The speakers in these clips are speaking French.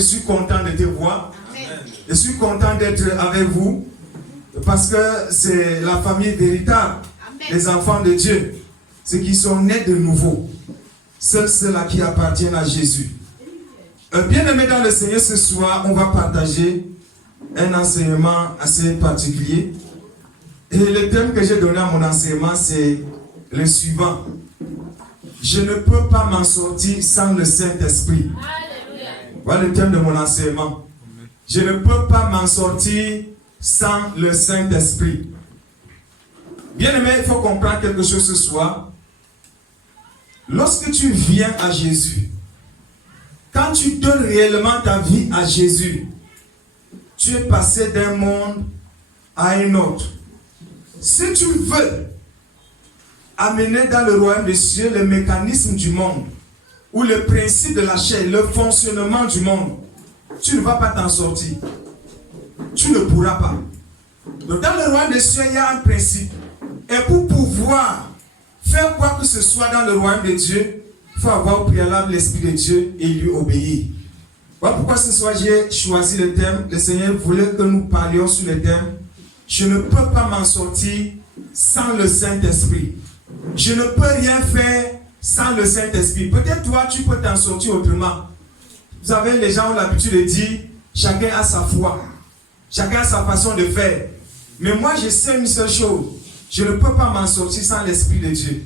je suis content de te voir. Je suis content d'être avec vous. Parce que c'est la famille véritable. Les enfants de Dieu. Ceux qui sont nés de nouveau. Ceux-là qui appartiennent à Jésus. Bien-aimés dans le Seigneur, ce soir, on va partager un enseignement assez particulier. Et le thème que j'ai donné à mon enseignement, c'est le suivant. Je ne peux pas m'en sortir sans le Saint-Esprit. Voilà le thème de mon enseignement. Je ne peux pas m'en sortir sans le Saint-Esprit. Bien-aimé, il faut comprendre quelque chose ce soir. Lorsque tu viens à Jésus, quand tu donnes réellement ta vie à Jésus, tu es passé d'un monde à un autre. Si tu veux amener dans le royaume des cieux le mécanisme du monde, ou le principe de la chair, le fonctionnement du monde, tu ne vas pas t'en sortir. Tu ne pourras pas. Donc dans le royaume des cieux, il y a un principe. Et pour pouvoir faire quoi que ce soit dans le royaume de Dieu, il faut avoir au préalable l'Esprit de Dieu et lui obéir. Voilà pourquoi ce soir j'ai choisi le thème. Le Seigneur voulait que nous parlions sur le thème. Je ne peux pas m'en sortir sans le Saint-Esprit. Je ne peux rien faire sans le Saint-Esprit. Peut-être toi, tu peux t'en sortir autrement. Vous savez, les gens ont l'habitude de dire, chacun a sa foi. Chacun a sa façon de faire. Mais moi, je sais une seule chose. Je ne peux pas m'en sortir sans l'Esprit de Dieu.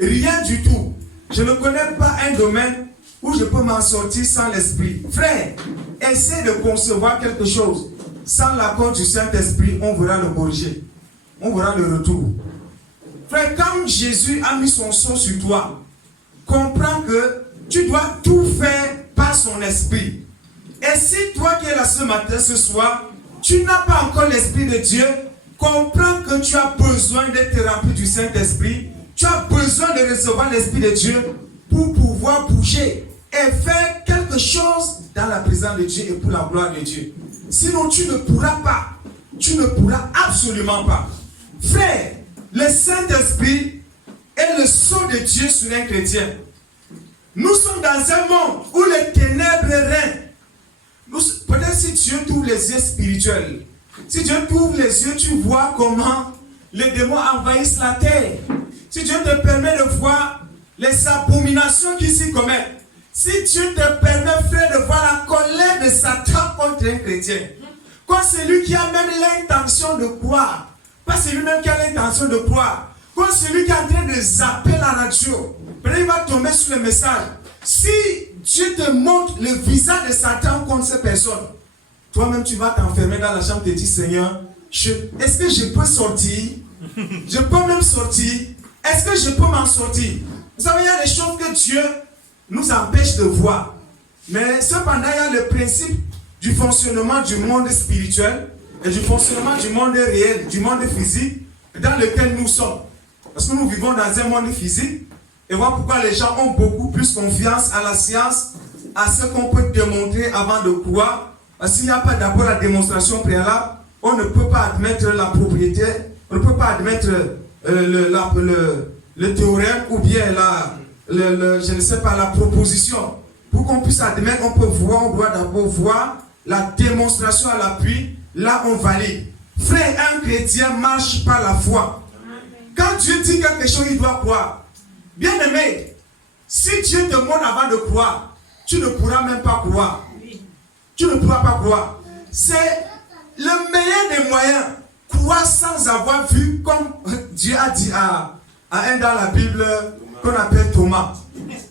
Rien du tout. Je ne connais pas un domaine où je peux m'en sortir sans l'Esprit. Frère, essaie de concevoir quelque chose. Sans l'accord du Saint-Esprit, on verra le corriger. On verra le retour. Frère, quand Jésus a mis son sang sur toi, comprends que tu dois tout faire par son esprit. Et si toi qui es là ce matin, ce soir, tu n'as pas encore l'Esprit de Dieu, comprends que tu as besoin d'être rempli du Saint-Esprit. Tu as besoin de recevoir l'Esprit de Dieu pour pouvoir bouger et faire quelque chose dans la présence de Dieu et pour la gloire de Dieu. Sinon, tu ne pourras pas. Tu ne pourras absolument pas. Frère, le Saint-Esprit est le sceau de Dieu sur un chrétien. Nous sommes dans un monde où les ténèbres règnent. Peut-être si Dieu t'ouvre les yeux spirituels, si Dieu t'ouvre les yeux, tu vois comment les démons envahissent la terre. Si Dieu te permet de voir les abominations qui s'y commettent, si Dieu te permet, frère, de voir la colère de Satan contre un chrétien, quand celui qui a même l'intention de croire, pas celui-même qui a l'intention de croire, quand celui qui est en train de zapper la radio, peut-être il va tomber sur le message. Si Dieu te montre le visage de Satan contre ces personnes, toi-même tu vas t'enfermer dans la chambre et te dire, Seigneur, est-ce que je peux sortir? Je peux même sortir? Est-ce que je peux m'en sortir? Vous savez, il y a des choses que Dieu nous empêche de voir. Mais cependant, il y a le principe du fonctionnement du monde spirituel et du fonctionnement du monde réel, du monde physique dans lequel nous sommes. Parce que nous vivons dans un monde physique. Et voilà pourquoi les gens ont beaucoup plus confiance à la science, à ce qu'on peut démontrer avant de croire. Parce qu'il n'y a pas d'abord la démonstration préalable, on ne peut pas admettre la propriété, on ne peut pas admettre le théorème ou bien je ne sais pas, la proposition. Pour qu'on puisse admettre, on doit d'abord voir la démonstration à l'appui, là on valide. Frère, un chrétien marche par la foi. Quand Dieu dit quelque chose, il doit croire. Bien aimé, si Dieu te montre avant de croire, tu ne pourras même pas croire. Tu ne pourras pas croire. C'est le meilleur des moyens. Croire sans avoir vu, comme Dieu a dit à un dans la Bible qu'on appelle Thomas.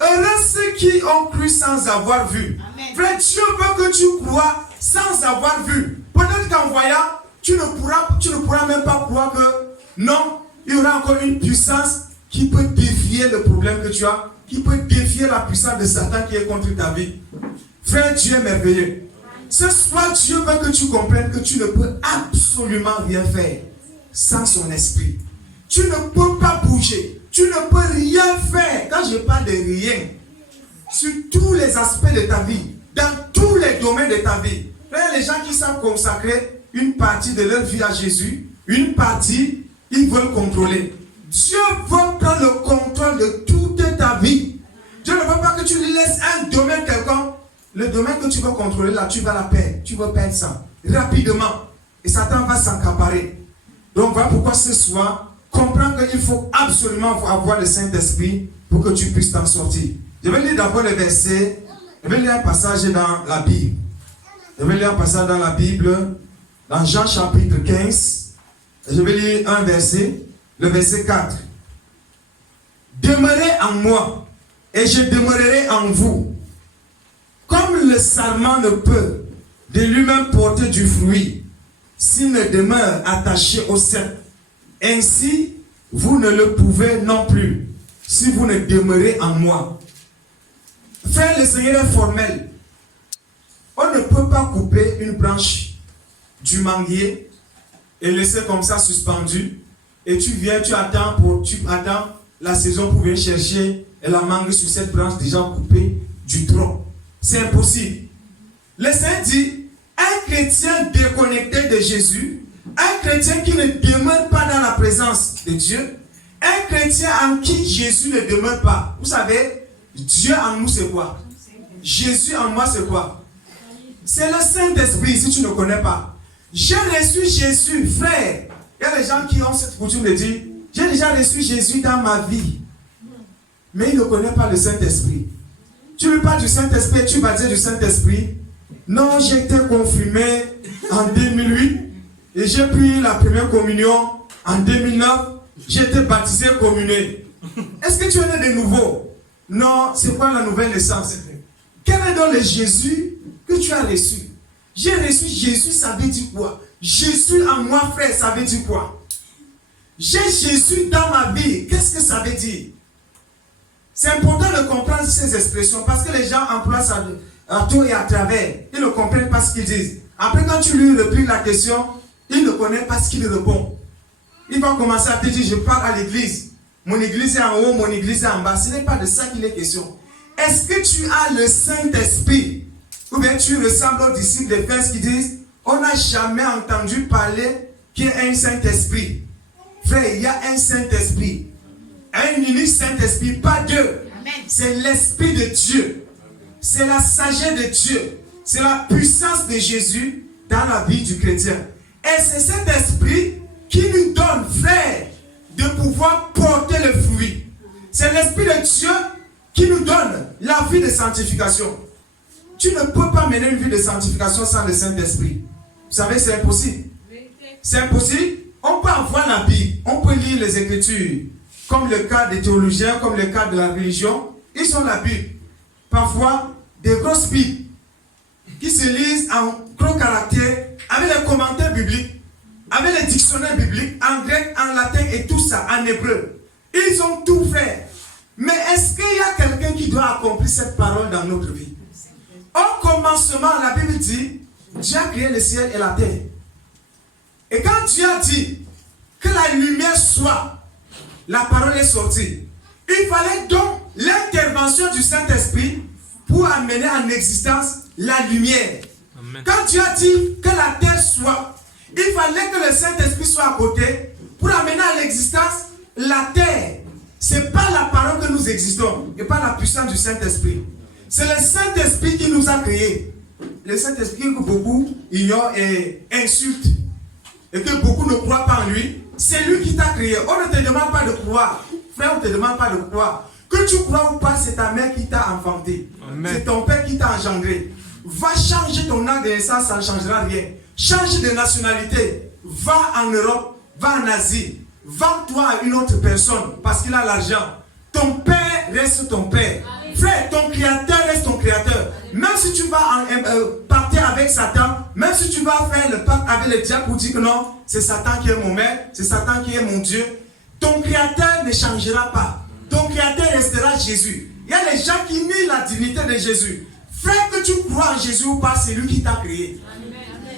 Heureux ceux qui ont cru sans avoir vu. Frère, Dieu veut que tu crois sans avoir vu. Peut-être qu'en voyant, tu ne pourras même pas croire que non, il y aura encore une puissance qui peut défier le problème que tu as, qui peut défier la puissance de Satan qui est contre ta vie. Frère, Dieu est merveilleux. Ce soir, Dieu veut que tu comprennes que tu ne peux absolument rien faire sans son esprit. Tu ne peux pas bouger. Tu ne peux rien faire. Quand je parle de rien, sur tous les aspects de ta vie, dans tous les domaines de ta vie. Frère, les gens qui savent consacrer une partie de leur vie à Jésus, une partie, ils veulent contrôler. Dieu veut prendre le contrôle de toute ta vie. Dieu ne veut pas que tu lui laisses un domaine quelconque. le domaine que tu vas contrôler là, tu vas la perdre. Tu vas perdre ça rapidement. Et Satan va s'accaparer. Donc voilà pourquoi ce soir, comprends qu'il faut absolument avoir le Saint-Esprit pour que tu puisses t'en sortir. Je vais lire d'abord le verset. Je vais lire un passage dans la Bible. Je vais lire un passage dans la Bible, dans Jean chapitre 15. Je vais lire un verset, le verset 4. Demeurez en moi, et je demeurerai en vous. Comme le sarment ne peut de lui-même porter du fruit, s'il ne demeure attaché au cep, ainsi vous ne le pouvez non plus, si vous ne demeurez en moi. Frère, le Seigneur est formel. On ne peut pas couper une branche du manguier et laisser comme ça suspendu. Et tu viens, tu attends la saison pour venir chercher la mangue sur cette branche déjà coupée du tronc. C'est impossible. Le Seigneur dit, un chrétien déconnecté de Jésus, un chrétien qui ne demeure pas dans la présence de Dieu, un chrétien en qui Jésus ne demeure pas. Vous savez, Dieu en nous c'est quoi? Jésus en moi c'est quoi? C'est le Saint-Esprit si tu ne connais pas. J'ai reçu Jésus, frère. Il y a des gens qui ont cette coutume de dire, j'ai déjà reçu Jésus dans ma vie. Mais ils ne connaissent pas le Saint-Esprit. Tu lui parles du Saint-Esprit, tu vas dire du Saint-Esprit. Non, j'ai été confirmé en 2008 et j'ai pris la première communion en 2009. J'ai été baptisé, communé. Est-ce que tu es né de nouveau? Non, c'est quoi la nouvelle naissance? Quel est donc le Jésus que tu as reçu? J'ai reçu Jésus, ça veut dire quoi? Jésus en moi, frère, ça veut dire quoi? J'ai Jésus dans ma vie, qu'est-ce que ça veut dire? C'est important de comprendre ces expressions parce que les gens emploient ça à tout et à travers. Ils ne comprennent pas ce qu'ils disent. Après, quand tu lui répliques la question, il ne connaît pas ce qu'il répond. Il va commencer à te dire, je parle à l'église. Mon église est en haut, mon église est en bas. Ce n'est pas de ça qu'il est question. Est-ce que tu as le Saint-Esprit? Ou bien tu ressembles aux disciples d'Éphèse qui disent, on n'a jamais entendu parler qu'il y a un Saint-Esprit. Frère, il y a un Saint-Esprit. Un unique Saint-Esprit, pas deux. C'est l'Esprit de Dieu. C'est la sagesse de Dieu. C'est la puissance de Jésus dans la vie du chrétien. Et c'est cet esprit qui nous donne, frère, de pouvoir porter le fruit. C'est l'Esprit de Dieu qui nous donne la vie de sanctification. Tu ne peux pas mener une vie de sanctification sans le Saint-Esprit. Vous savez, c'est impossible. C'est impossible. On peut avoir la Bible, on peut lire les Écritures, comme le cas des théologiens, comme le cas de la religion. Ils ont la Bible. Parfois, des grosses Bibles qui se lisent en gros caractères, avec les commentaires bibliques, avec les dictionnaires bibliques, en grec, en latin et tout ça, en hébreu. Ils ont tout fait. Mais est-ce qu'il y a quelqu'un qui doit accomplir cette parole dans notre vie? Au commencement, la Bible dit, Dieu a créé le ciel et la terre. Et quand Dieu a dit que la lumière soit, la parole est sortie. Il fallait donc l'intervention du Saint-Esprit pour amener en existence la lumière. Amen. Quand Dieu a dit que la terre soit, il fallait que le Saint-Esprit soit à côté pour amener à l'existence la terre. Ce n'est pas la parole que nous existons et pas la puissance du Saint-Esprit. C'est le Saint-Esprit qui nous a créés. Le Saint-Esprit que beaucoup ignorent et insultent et que beaucoup ne croient pas en lui. C'est lui qui t'a créé. On ne te demande pas de croire. Frère, on ne te demande pas de croire. Que tu crois ou pas, c'est ta mère qui t'a enfanté. C'est ton père qui t'a engendré. Va changer ton acte de naissance, ça ne changera rien. Change de nationalité. Va en Europe, va en Asie. Vends-toi à une autre personne parce qu'il a l'argent. Ton père reste ton père. Frère, ton créateur reste ton créateur. Même si tu vas partir avec Satan, même si tu vas faire le pacte avec le diable pour dire que non, c'est Satan qui est mon maître, c'est Satan qui est mon Dieu, ton créateur ne changera pas. Ton créateur restera Jésus. Il y a des gens qui nient la dignité de Jésus. Frère, que tu crois en Jésus ou pas, c'est lui qui t'a créé.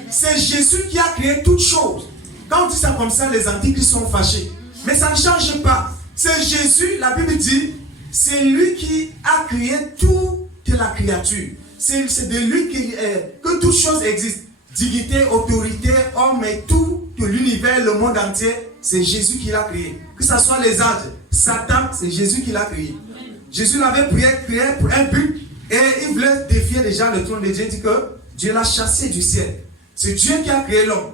C'est Jésus qui a créé toutes choses. Quand on dit ça comme ça, les antichrists sont fâchés. Mais ça ne change pas. C'est Jésus, la Bible dit, c'est lui qui a créé toute la créature. C'est de lui que toutes choses existent. Dignité, autorité, homme et tout l'univers, le monde entier, c'est Jésus qui l'a créé. Que ce soit les anges, Satan, c'est Jésus qui l'a créé. Jésus l'avait créé pour un but, Et il voulait défier déjà le trône de Dieu. Il dit que Dieu l'a chassé du ciel. C'est Dieu qui a créé l'homme.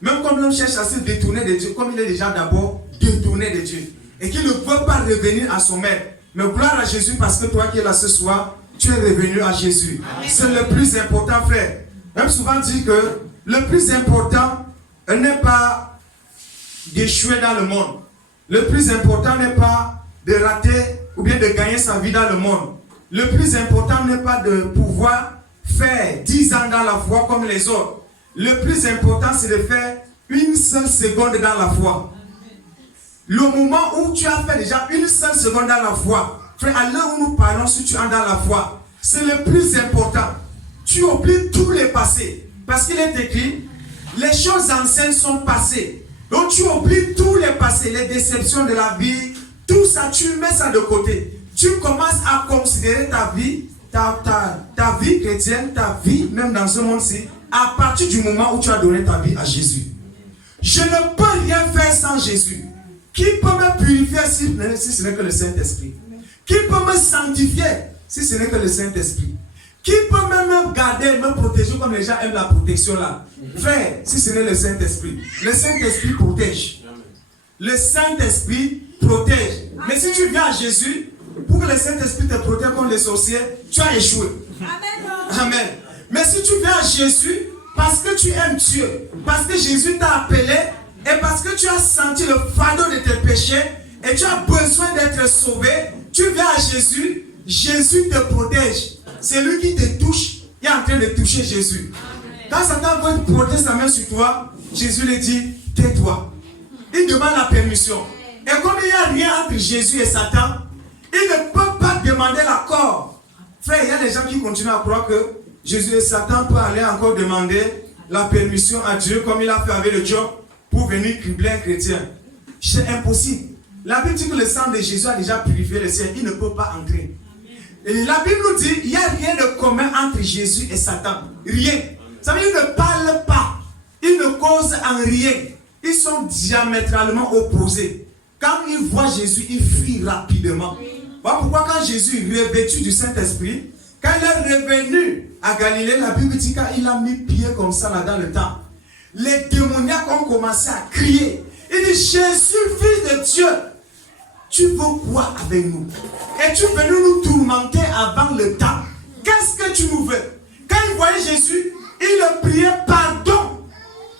Même comme l'homme cherche à se détourner de Dieu, comme il est déjà d'abord détourné de Dieu. Et qu'il ne peut pas revenir à son maître. Mais gloire à Jésus, parce que toi qui es là ce soir, tu es revenu à Jésus. C'est le plus important, frère. Même souvent dit que le plus important n'est pas d'échouer dans le monde. Le plus important n'est pas de rater ou bien de gagner sa vie dans le monde. Le plus important n'est pas de pouvoir faire 10 ans dans la foi comme les autres. Le plus important, c'est de faire une seule seconde dans la foi. Le moment où tu as fait déjà une seule seconde dans la foi, frère, à l'heure où nous parlons, si tu es dans la foi, c'est le plus important. Tu oublies tous les passés. Parce qu'il est écrit, les choses anciennes sont passées. Donc tu oublies tous les passés, les déceptions de la vie, tout ça, tu mets ça de côté. Tu commences à considérer ta vie, ta vie chrétienne, ta vie, même dans ce monde-ci, à partir du moment où tu as donné ta vie à Jésus. Je ne peux rien faire sans Jésus. Qui peut me purifier si ce n'est que le Saint-Esprit? Qui peut me sanctifier si ce n'est que le Saint-Esprit? Qui peut même me garder, me protéger comme les gens aiment la protection là? Frère, si ce n'est le Saint-Esprit. Le Saint-Esprit protège. Le Saint-Esprit protège. Mais si tu viens à Jésus, pour que le Saint-Esprit te protège comme les sorciers, tu as échoué. Amen. Mais si tu viens à Jésus, parce que tu aimes Dieu, parce que Jésus t'a appelé, et parce que tu as senti le fardeau de tes péchés, et tu as besoin d'être sauvé, tu viens à Jésus, Jésus te protège. C'est lui qui te touche, il est en train de toucher Jésus. Quand Satan veut porter sa main sur toi, Jésus lui dit, tais-toi. Il demande la permission. Et comme il n'y a rien entre Jésus et Satan, il ne peut pas demander l'accord. Frère, il y a des gens qui continuent à croire que Jésus et Satan peuvent aller encore demander la permission à Dieu, comme il a fait avec le Job, pour venir cribler un chrétien. C'est impossible. La Bible dit que le sang de Jésus a déjà purifié le ciel. Il ne peut pas entrer. Et la Bible nous dit qu'il n'y a rien de commun entre Jésus et Satan. Rien. Ça veut dire qu'ils ne parlent pas. Ils ne causent en rien. Ils sont diamétralement opposés. Quand ils voient Jésus, ils fuient rapidement. Voilà pourquoi quand Jésus est revêtu du Saint-Esprit, quand il est revenu à Galilée, la Bible dit qu'il a mis pied comme ça là dans le temps. Les démoniaques ont commencé à crier. Il dit, Jésus, fils de Dieu, tu veux quoi avec nous? Et tu es venu nous tourmenter avant le temps. Qu'est-ce que tu nous veux? Quand il voyait Jésus, il le priait, pardon.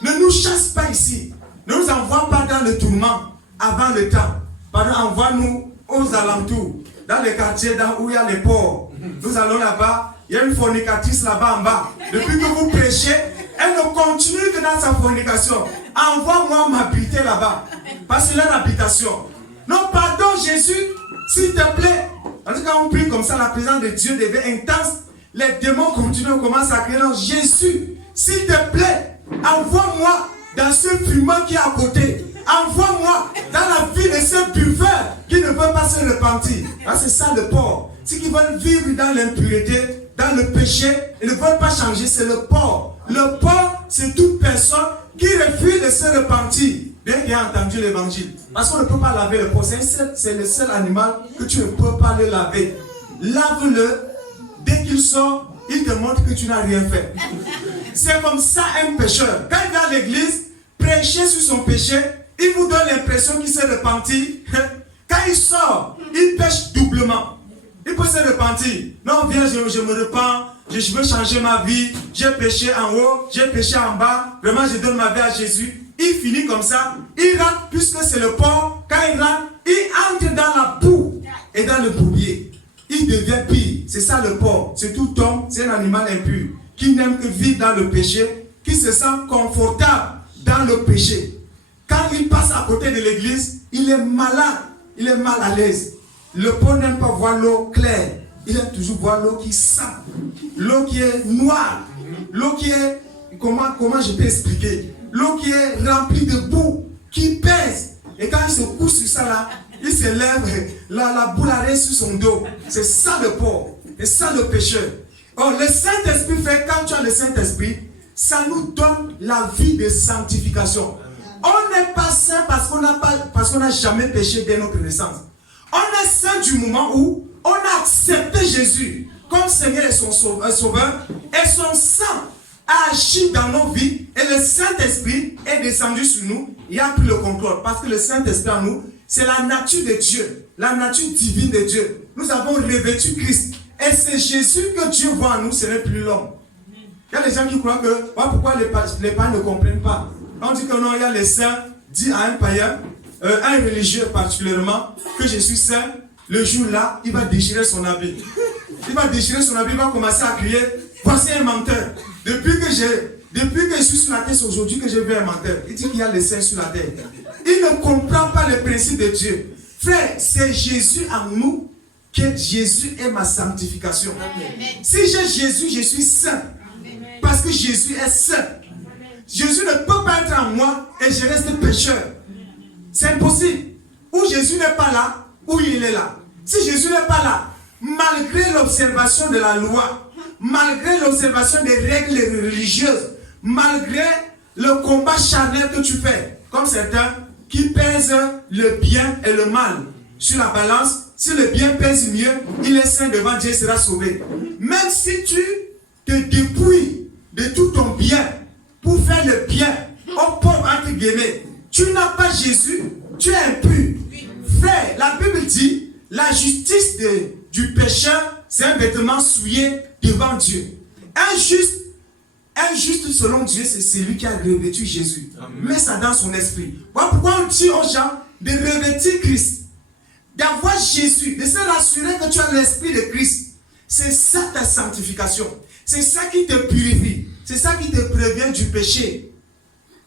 Ne nous chasse pas ici. Ne nous envoie pas dans le tourment avant le temps. Pardon, envoie-nous aux alentours, dans les quartiers où il y a les pauvres. Nous allons là-bas, il y a une fornicatrice là-bas en bas. Depuis que vous prêchez, elle ne continue que dans sa fornication. Envoie-moi m'habiter là-bas. Parce qu'il a l'habitation. Non, pardon Jésus, s'il te plaît. En tout cas, on prie comme ça, la présence de Dieu devient intense. Les démons continuent, commencent à crier. Non, Jésus, s'il te plaît, envoie-moi dans ce fumeur qui est à côté. Envoie-moi dans la vie de ce buveur qui ne veut pas se repentir. Ah, c'est ça le porc. Ceux qui veulent vivre dans l'impureté, dans le péché, ils ne veulent pas changer, c'est le porc. Le porc, c'est toute personne qui refuse de se repentir. Bien qu'il ait entendu l'évangile. Parce qu'on ne peut pas laver le porc. C'est le seul animal que tu ne peux pas le laver. Lave-le. Dès qu'il sort, il te montre que tu n'as rien fait. C'est comme ça un pécheur. Quand il vient à l'église, prêcher sur son péché, il vous donne l'impression qu'il s'est repenti. Quand il sort, il pêche doublement. Il peut se repentir. Non, viens, je me repens. Je veux changer ma vie. J'ai péché en haut, j'ai péché en bas. Vraiment, je donne ma vie à Jésus. Il finit comme ça. Il rentre, puisque c'est le porc. Quand il rentre, il entre dans la boue et dans le bourbier. Il devient pire. C'est ça le porc. C'est tout homme, c'est un animal impur. Qui n'aime que vivre dans le péché. Qui se sent confortable dans le péché. Quand il passe à côté de l'église, il est malade. Il est mal à l'aise. Le porc n'aime pas voir l'eau claire. Il aime toujours voir l'eau qui sent. L'eau qui est noire. L'eau qui est... Comment je peux expliquer? L'eau qui est remplie de boue. Qui pèse. Et quand il se couche sur ça là, il se lève. La boule arrive sur son dos. C'est ça le porc. C'est ça le pécheur. Or, le Saint-Esprit fait, quand tu as le Saint-Esprit, ça nous donne la vie de sanctification. On n'est pas saint parce qu'on n'a jamais péché dès notre naissance. On est saint du moment où on a accepté Jésus comme Seigneur et son sauveur, et son sang a agi dans nos vies, et le Saint-Esprit est descendu sur nous, il a pris le contrôle, parce que le Saint-Esprit en nous, c'est la nature de Dieu, la nature divine de Dieu. Nous avons revêtu Christ, et c'est Jésus que Dieu voit en nous, ce n'est plus l'homme. Il y a des gens qui croient que, pourquoi les païens ne comprennent pas. On dit que non, il y a les saints, dit à un païen, un religieux particulièrement, que je suis saint, le jour-là, il va déchirer son habit. Il va déchirer son habit, il va commencer à crier, voici un menteur. Depuis que je suis sur la terre, c'est aujourd'hui que j'ai vu un menteur. Il dit qu'il y a les saints sur la terre. Il ne comprend pas le principe de Dieu. Frère, c'est Jésus en nous, que Jésus est ma sanctification. Amen. Si j'ai Jésus, je suis saint. Parce que Jésus est saint. Jésus ne peut pas être en moi et je reste pécheur. C'est impossible. Ou Jésus n'est pas là, ou il est là. Si Jésus n'est pas là, malgré l'observation de la loi, malgré l'observation des règles religieuses, malgré le combat charnel que tu fais, comme certains qui pèsent le bien et le mal sur la balance, si le bien pèse mieux, il est saint devant Dieu et sera sauvé. Même si tu te dépouilles de tout ton bien pour faire le bien aux pauvres entre guillemets, tu n'as pas Jésus, tu es impur. Frère, la Bible dit, la justice du pécheur, c'est un vêtement souillé devant Dieu. Un juste selon Dieu, c'est celui qui a revêtu Jésus. Mets ça dans son esprit. Voilà pourquoi on dit aux gens de revêtir Christ, d'avoir Jésus, de se rassurer que tu as l'esprit de Christ. C'est ça ta sanctification. C'est ça qui te purifie. C'est ça qui te prévient du péché.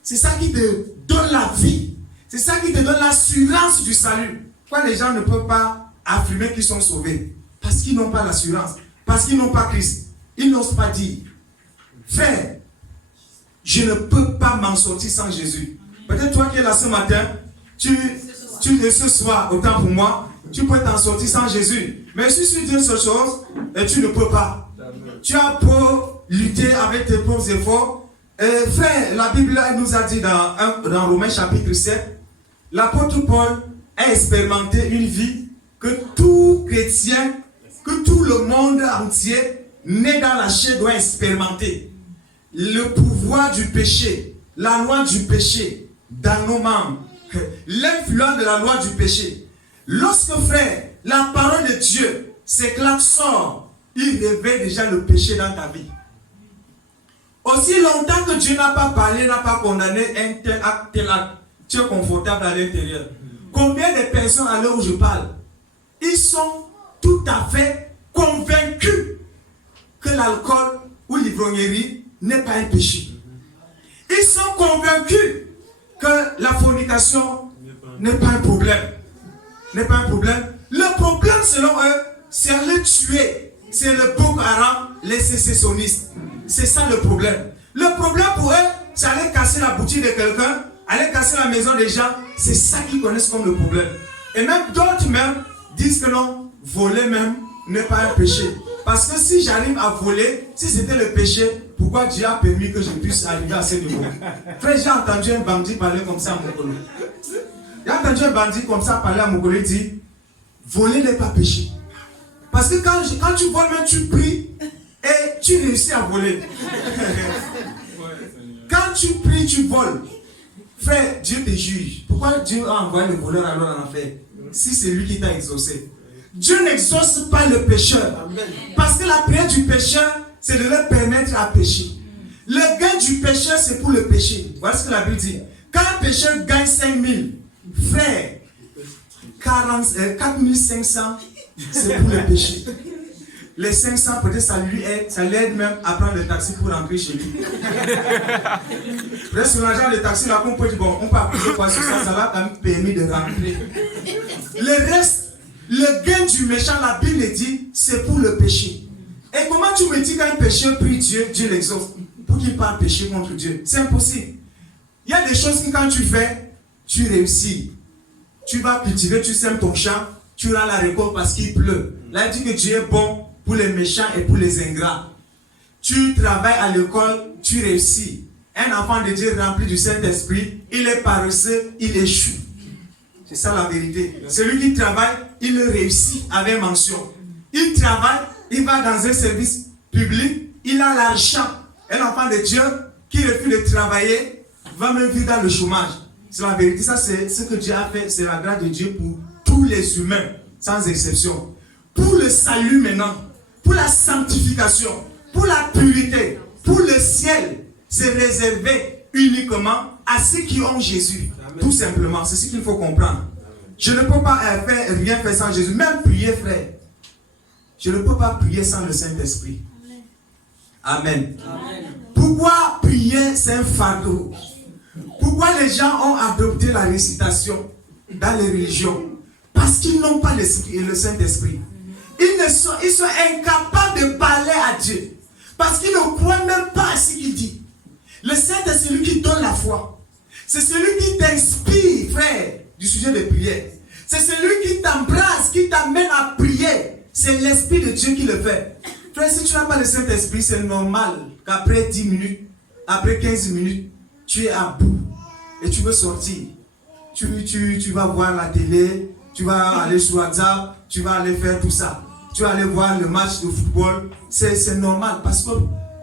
C'est ça qui te donne la vie. C'est ça qui te donne l'assurance du salut. Pourquoi les gens ne peuvent pas affirmer qu'ils sont sauvés? Parce qu'ils n'ont pas l'assurance. Parce qu'ils n'ont pas Christ. Ils n'osent pas dire, frère, je ne peux pas m'en sortir sans Jésus. Peut-être toi qui es là ce matin, ce soir, autant pour moi, tu peux t'en sortir sans Jésus. Mais si tu dis une seule chose, et tu ne peux pas. Tu as beau lutter avec tes propres efforts. Frère, la Bible nous a dit dans Romains chapitre 7, l'apôtre Paul a expérimenté une vie que tout chrétien, que tout le monde entier, né dans la chair, doit expérimenter. Le pouvoir du péché, la loi du péché dans nos membres, l'influence de la loi du péché. Lorsque, frère, la parole de Dieu s'éclate, sort, il révèle déjà le péché dans ta vie. Aussi longtemps que Dieu n'a pas parlé, n'a pas condamné un tel acte, tu es confortable à l'intérieur. Combien de personnes à l'heure où je parle, ils sont tout à fait convaincus que l'alcool ou l'ivrognerie n'est pas un péché. Ils sont convaincus que la fornication n'est pas un problème. N'est pas un problème. Le problème selon eux, c'est le tuer. C'est le Boko Haram, les sécessionnistes. C'est ça le problème. Le problème pour eux, c'est aller casser la boutique de quelqu'un, aller casser la maison des gens. C'est ça qu'ils connaissent comme le problème. Et même d'autres même disent que non, voler même n'est pas un péché. Parce que si j'arrive à voler, si c'était le péché, pourquoi Dieu a permis que je puisse arriver à ce niveau? Frère, j'ai entendu un bandit parler comme ça à Mokolo. J'ai entendu un bandit comme ça parler à Mokolo, il dit, voler n'est pas péché. Parce que quand tu voles, même tu pries et tu réussis à voler. Quand tu pries, tu voles. Frère, Dieu te juge. Pourquoi Dieu a envoyé le voleur alors en enfer? Si c'est lui qui t'a exaucé. Dieu n'exauce pas le pécheur. Parce que la prière du pécheur, c'est de le permettre à pécher. Le gain du pécheur, c'est pour le péché. Voilà ce que la Bible dit. Quand un pécheur gagne 5000, frère, 4500, c'est pour le péché. Les 500, peut-être ça l'aide même à prendre le taxi pour rentrer chez lui. Peut-être sur l'argent de taxi, là, on peut dire, bon, on peut appliquer quoi sur ça, ça va quand même permis de rentrer. Le reste, le gain du méchant, la Bible dit, c'est pour le péché. Et comment tu me dis qu'un pécheur prie Dieu, Dieu l'exauce pour qu'il parle péché contre Dieu? C'est impossible. Il y a des choses que quand tu fais, tu réussis. Tu vas cultiver, tu sèmes ton champ, tu auras la récolte parce qu'il pleut. Là, il dit que Dieu est bon pour les méchants et pour les ingrats. Tu travailles à l'école, tu réussis. Un enfant de Dieu rempli du Saint-Esprit, il est paresseux, il échoue. C'est ça la vérité. Celui qui travaille, il réussit avec mention. Il travaille, il va dans un service public, il a l'argent. Un enfant de Dieu qui refuse de travailler va même vivre dans le chômage. C'est la vérité, ça c'est ce que Dieu a fait, c'est la grâce de Dieu pour tous les humains, sans exception. Pour le salut maintenant, pour la sanctification, pour la pureté, pour le ciel, c'est réservé uniquement à ceux qui ont Jésus. Amen. Tout simplement, c'est ce qu'il faut comprendre. Je ne peux pas rien faire sans Jésus, même prier, frère. Je ne peux pas prier sans le Saint-Esprit. Amen. Amen. Pourquoi prier, c'est un fardeau? Pourquoi les gens ont adopté la récitation dans les religions? Parce qu'ils n'ont pas le Saint-Esprit. Ils sont incapables de parler à Dieu. Parce qu'ils ne croient même pas à ce qu'il dit. Le Saint-Esprit, c'est celui qui donne la foi. C'est celui qui t'inspire, frère, du sujet de prière. C'est celui qui t'embrasse, qui t'amène à prier. C'est l'Esprit de Dieu qui le fait. Frère, si tu n'as pas le Saint-Esprit, c'est normal qu'après 10 minutes, après 15 minutes, tu es à bout et tu veux sortir. Tu vas voir la télé, tu vas aller sur WhatsApp, tu vas aller faire tout ça. Tu vas aller voir le match de football. C'est normal parce que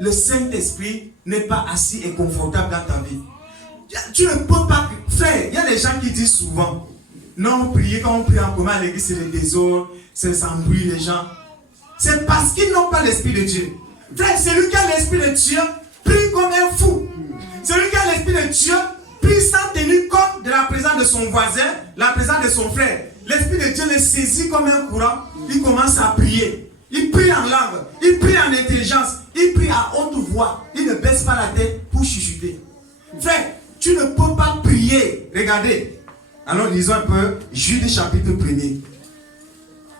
le Saint-Esprit n'est pas assis et confortable dans ta vie. Tu ne peux pas... Frère, il y a des gens qui disent souvent, non, prier, quand on prie en commun à l'église, c'est le désordre, c'est s'embrouiller les gens. C'est parce qu'ils n'ont pas l'Esprit de Dieu. Frère, celui qui a l'Esprit de Dieu prie comme un fou. Celui qui a l'Esprit de Dieu prie sans tenir compte de la présence de son voisin, la présence de son frère. L'Esprit de Dieu le saisit comme un courant. Il commence à prier. Il prie en langue. Il prie en intelligence. Il prie à haute voix. Il ne baisse pas la tête pour chuchoter. Frère, tu ne peux pas prier. Regardez. Alors lisons un peu Jude chapitre 1er.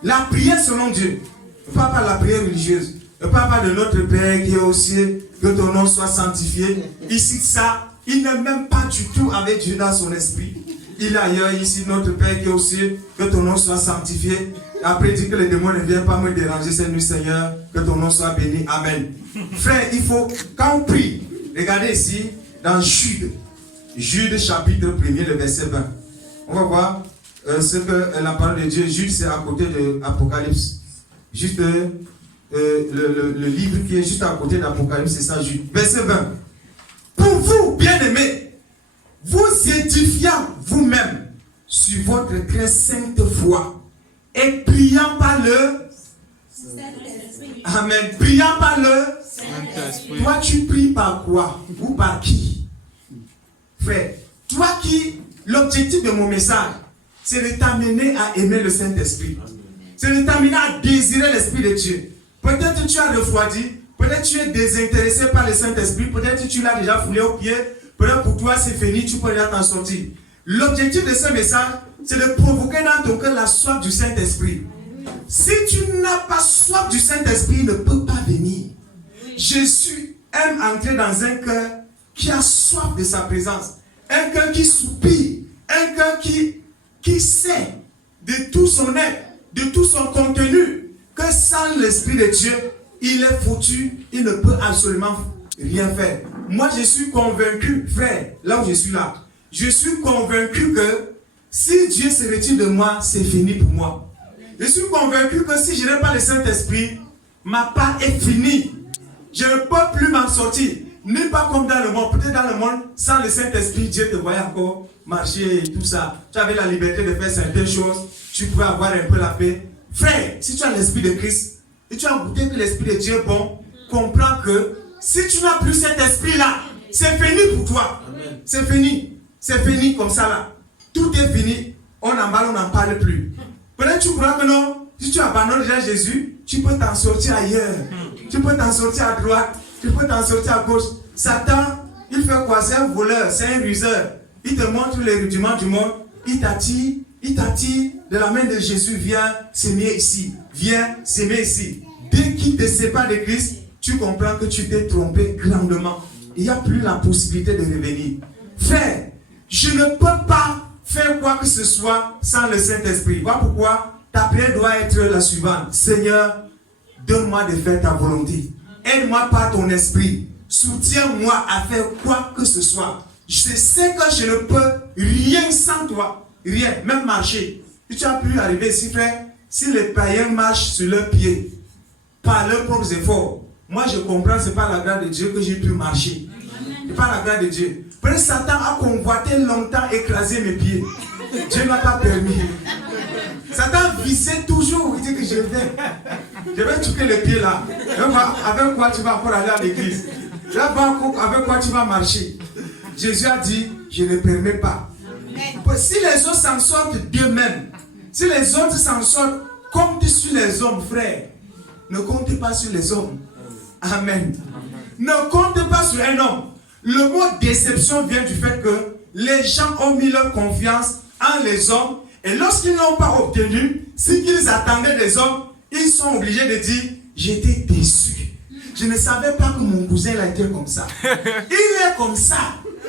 La prière selon Dieu. Ne parle pas de la prière religieuse. Ne parle pas de notre Père qui est aux cieux, que ton nom soit sanctifié. Ici, ça, il n'est même pas du tout avec Dieu dans son esprit. Il est ailleurs, ici, notre Père qui est aux cieux, que ton nom soit sanctifié. Après, il dit que les démons ne viennent pas me déranger cette nuit, Seigneur, que ton nom soit béni. Amen. Frère, il faut, quand on prie, regardez ici, dans Jude chapitre 1er, le verset 20. On va voir ce que la parole de Dieu, Jude, c'est à côté de l'Apocalypse. Juste le livre qui est juste à côté d'Apocalypse, c'est ça, Jude. Verset 20. Pour vous, bien-aimés, vous édifiant vous-même sur votre très sainte foi et priant par le Saint-Esprit. Amen. Priant par le Saint-Esprit. Toi, tu pries par quoi? Ou par qui? Frère, toi qui, l'objectif de mon message, c'est de t'amener à aimer le Saint-Esprit. C'est de t'amener à désirer l'Esprit de Dieu. Peut-être tu as refroidi, peut-être tu es désintéressé par le Saint-Esprit, peut-être tu l'as déjà foulé au pied, peut-être pour toi c'est fini, tu peux déjà t'en sortir. L'objectif de ce message, c'est de provoquer dans ton cœur la soif du Saint-Esprit. Si tu n'as pas soif du Saint-Esprit, il ne peut pas venir. Jésus aime entrer dans un cœur qui a soif de sa présence, un cœur qui soupire, un cœur qui sait de tout son être, de tout son contenu, que sans l'Esprit de Dieu, il est foutu, il ne peut absolument rien faire. Moi, je suis convaincu, frère, là où je suis là, je suis convaincu que si Dieu se retire de moi, c'est fini pour moi. Je suis convaincu que si je n'ai pas le Saint-Esprit, ma part est finie. Je ne peux plus m'en sortir. N'est pas comme dans le monde. Peut-être dans le monde, sans le Saint-Esprit, Dieu te voyait encore marcher et tout ça. Tu avais la liberté de faire certaines choses. Tu pouvais avoir un peu la paix. Frère, si tu as l'Esprit de Christ, et tu as goûté que l'Esprit de Dieu est bon, comprends que si tu n'as plus cet esprit-là, c'est fini pour toi. C'est fini. C'est fini comme ça là. Tout est fini. On emballe, on n'en parle plus. Peut-être tu crois que non. Si tu abandonnes déjà Jésus, tu peux t'en sortir ailleurs. Tu peux t'en sortir à droite. Tu peux t'en sortir à gauche. Satan, il fait quoi? C'est un voleur, c'est un ruseur. Il te montre les rudiments du monde. Il t'attire de la main de Jésus. Viens s'aimer ici. Viens s'aimer ici. Dès qu'il te sépare de Christ, tu comprends que tu t'es trompé grandement. Il n'y a plus la possibilité de revenir. Frère, je ne peux pas faire quoi que ce soit sans le Saint-Esprit. Voilà pourquoi ta prière doit être la suivante. Seigneur, donne-moi de faire ta volonté. Aide-moi par ton esprit. Soutiens-moi à faire quoi que ce soit. Je sais que je ne peux rien sans toi. Rien, même marcher. Si tu as pu arriver ici, frère, si les païens marchent sur leurs pieds, par leurs propres efforts. Moi, je comprends, c'est par la grâce de Dieu que j'ai pu marcher. C'est par la grâce de Dieu. Peut-être Satan a convoité longtemps écraser mes pieds. Dieu n'a pas permis. Satan visait toujours. Il dit que je vais tuer les pieds là. Avec quoi tu vas encore aller à l'église? Avec quoi tu vas marcher? Jésus a dit, je ne permets pas. Si les autres s'en sortent d'eux-mêmes, si les autres s'en sortent, compte sur les hommes, frère. Ne comptez pas sur les hommes. Amen. Ne comptez pas sur un homme. Le mot déception vient du fait que les gens ont mis leur confiance en les hommes et lorsqu'ils n'ont pas obtenu ce qu'ils attendaient des hommes, ils sont obligés de dire, j'étais déçu. Je ne savais pas que mon cousin a été comme ça. Il est comme ça.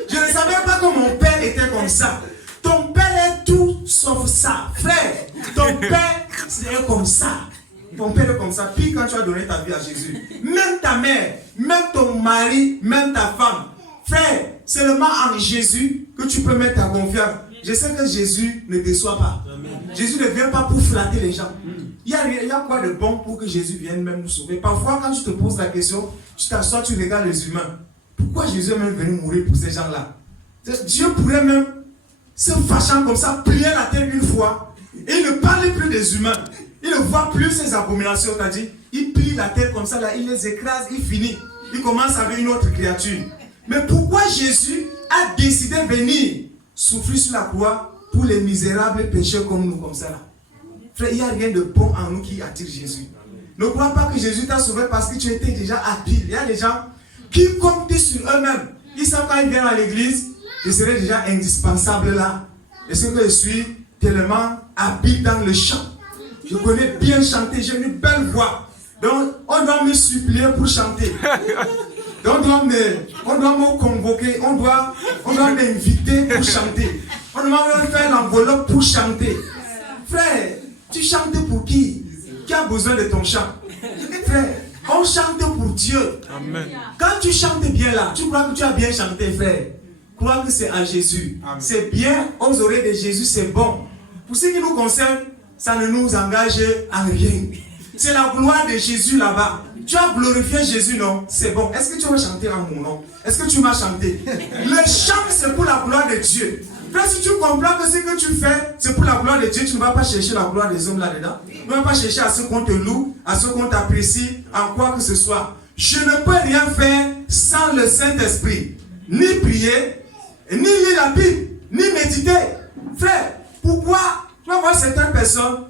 Je ne savais pas que mon père était comme ça. Ton père est tout sauf ça. Frère, ton père est comme ça. Ton père est comme ça. Puis quand tu as donné ta vie à Jésus, même ta mère, même ton mari, même ta femme, frère, c'est seulement en Jésus que tu peux mettre ta confiance. Je sais que Jésus ne déçoit pas. Amen. Jésus ne vient pas pour flatter les gens. Il y a quoi de bon pour que Jésus vienne même nous sauver? Parfois, quand tu te poses la question, tu t'assois, tu regardes les humains. Pourquoi Jésus est même venu mourir pour ces gens-là? Dieu pourrait même, se fâchant comme ça, plier la terre une fois. Et il ne parle plus des humains. Il ne voit plus ces abominations. C'est-à-dire, il plie la terre comme ça, là, il les écrase, il finit. Il commence avec une autre créature. Mais pourquoi Jésus a décidé de venir souffrir sur la croix pour les misérables pécheurs comme nous, comme ça là? Frère, il n'y a rien de bon en nous qui attire Jésus. Ne crois pas que Jésus t'a sauvé parce que tu étais déjà habile. Il y a des gens qui comptent sur eux-mêmes. Ils savent quand ils viennent à l'église, je serai déjà indispensable là. Et ce que je suis tellement habile dans le chant. Je connais bien chanter, j'ai une belle voix. Donc, on doit me supplier pour chanter. Donc, on doit me convoquer, on doit m'inviter pour chanter. On doit me faire l'enveloppe pour chanter. Frère, tu chantes pour qui? Qui a besoin de ton chant? Frère, on chante pour Dieu. Amen. Quand tu chantes bien là, tu crois que tu as bien chanté, frère. Crois que c'est à Jésus. C'est bien aux oreilles de Jésus, c'est bon. Pour ce qui nous concerne, ça ne nous engage à rien. C'est la gloire de Jésus là-bas. Tu as glorifié Jésus, non? C'est bon. Est-ce que tu vas chanter en mon nom? Est-ce que tu m'as chanté? Le chant, c'est pour la gloire de Dieu. Frère, si tu comprends que ce que tu fais, c'est pour la gloire de Dieu, tu ne vas pas chercher la gloire des hommes là-dedans. Tu ne vas pas chercher à ce qu'on te loue, à ce qu'on t'apprécie, en quoi que ce soit. Je ne peux rien faire sans le Saint-Esprit. Ni prier, ni lire la Bible, ni méditer. Frère, pourquoi? Tu vas voir certaines personnes.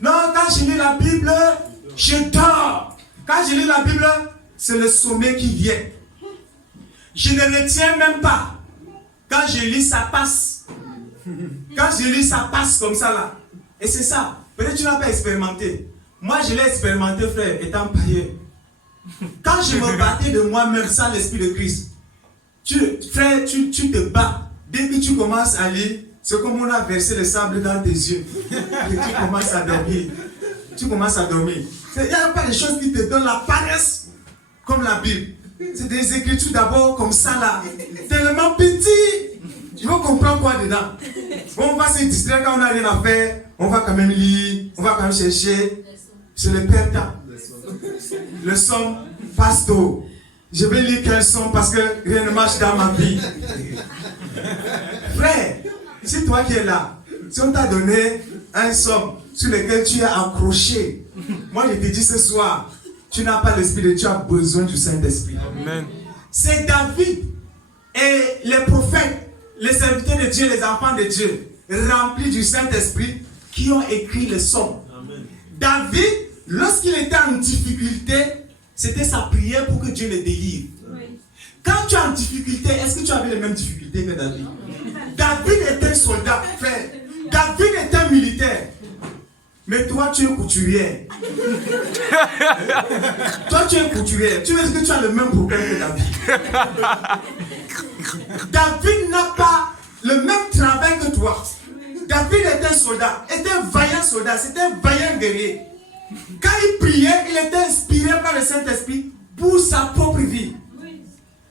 Non, quand je lis la Bible, je dors. Quand je lis la Bible, c'est le sommeil qui vient. Je ne retiens même pas. Quand je lis, ça passe. Quand je lis, ça passe comme ça là. Et c'est ça. Peut-être que tu n'as pas expérimenté. Moi, je l'ai expérimenté, frère, étant païen. Quand je me battais de moi-même sans l'Esprit de Christ, frère, tu te bats. Dès que tu commences à lire, c'est comme on a versé le sable dans tes yeux. Et tu commences à dormir. Tu commences à dormir. Il n'y a pas de choses qui te donnent la paresse comme la Bible. C'est des écritures d'abord comme ça là. Tellement petit. Tu vas comprendre quoi dedans. On va se distraire quand on n'a rien à faire. On va quand même lire. On va quand même chercher. C'est le père temps. Le somme passe tôt. Je vais lire quel somme parce que rien ne marche dans ma vie. Frère, c'est toi qui es là. Si on t'a donné un somme sur lequel tu es accroché, moi je te dis ce soir, tu n'as pas l'Esprit de Dieu, tu as besoin du Saint-Esprit. Amen. C'est David et les prophètes, les serviteurs de Dieu, les enfants de Dieu, remplis du Saint-Esprit, qui ont écrit les psaumes. David, lorsqu'il était en difficulté, c'était sa prière pour que Dieu le délivre. Oui. Quand tu es en difficulté, est-ce que tu avais les mêmes difficultés que David? David était soldat, frère. David était militaire. Mais toi, tu es couturier. Toi, tu es couturier. Tu veux que tu as le même problème que David. David n'a pas le même travail que toi. David était soldat, était un vaillant soldat, c'était un vaillant guerrier. Quand il priait, il était inspiré par le Saint-Esprit pour sa propre vie.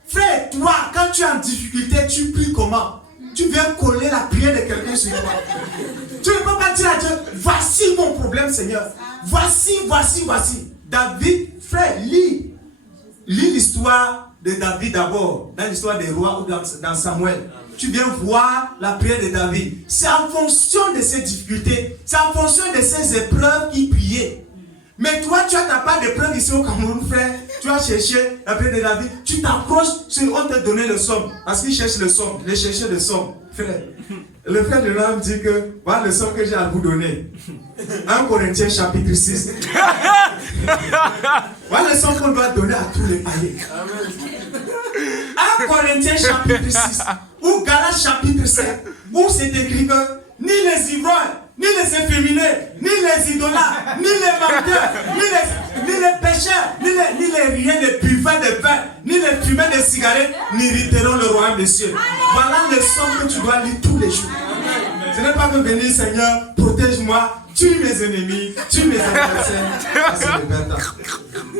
Frère, toi, quand tu es en difficulté, tu pries comment? Tu viens coller la prière de quelqu'un sur toi. Tu ne peux pas dire à Dieu, voici mon problème, Seigneur. Voici. David, frère, lis l'histoire de David d'abord, dans l'histoire des rois ou dans Samuel. Amen. Tu viens voir la prière de David. C'est en fonction de ses difficultés, c'est en fonction de ses épreuves qu'il priait. Mais toi, tu n'as pas d'épreuve ici au Cameroun, frère. Tu as cherché la prière de David. Tu t'approches, on te donne le somme. Parce qu'il cherche le somme, il cherchait le somme, frère. Le frère de l'homme dit que voilà le somme que j'ai à vous donner. 1 Corinthiens chapitre 6. Voilà le somme qu'on doit donner à tous les païens. 1 Corinthiens chapitre 6 ou Galates chapitre 7 où c'est écrit que ni les ivrognes, ni les efféminés, ni les idolâtres, ni les menteurs, ni les pécheurs, ni les riens, les buveurs de vin, ni les fumeurs de cigarettes n'hériteront le royaume des cieux. Voilà le somme que tu dois lire tous les jours. Ce n'est pas que venir, Seigneur, protège-moi, tue mes ennemis, tue mes adversaires.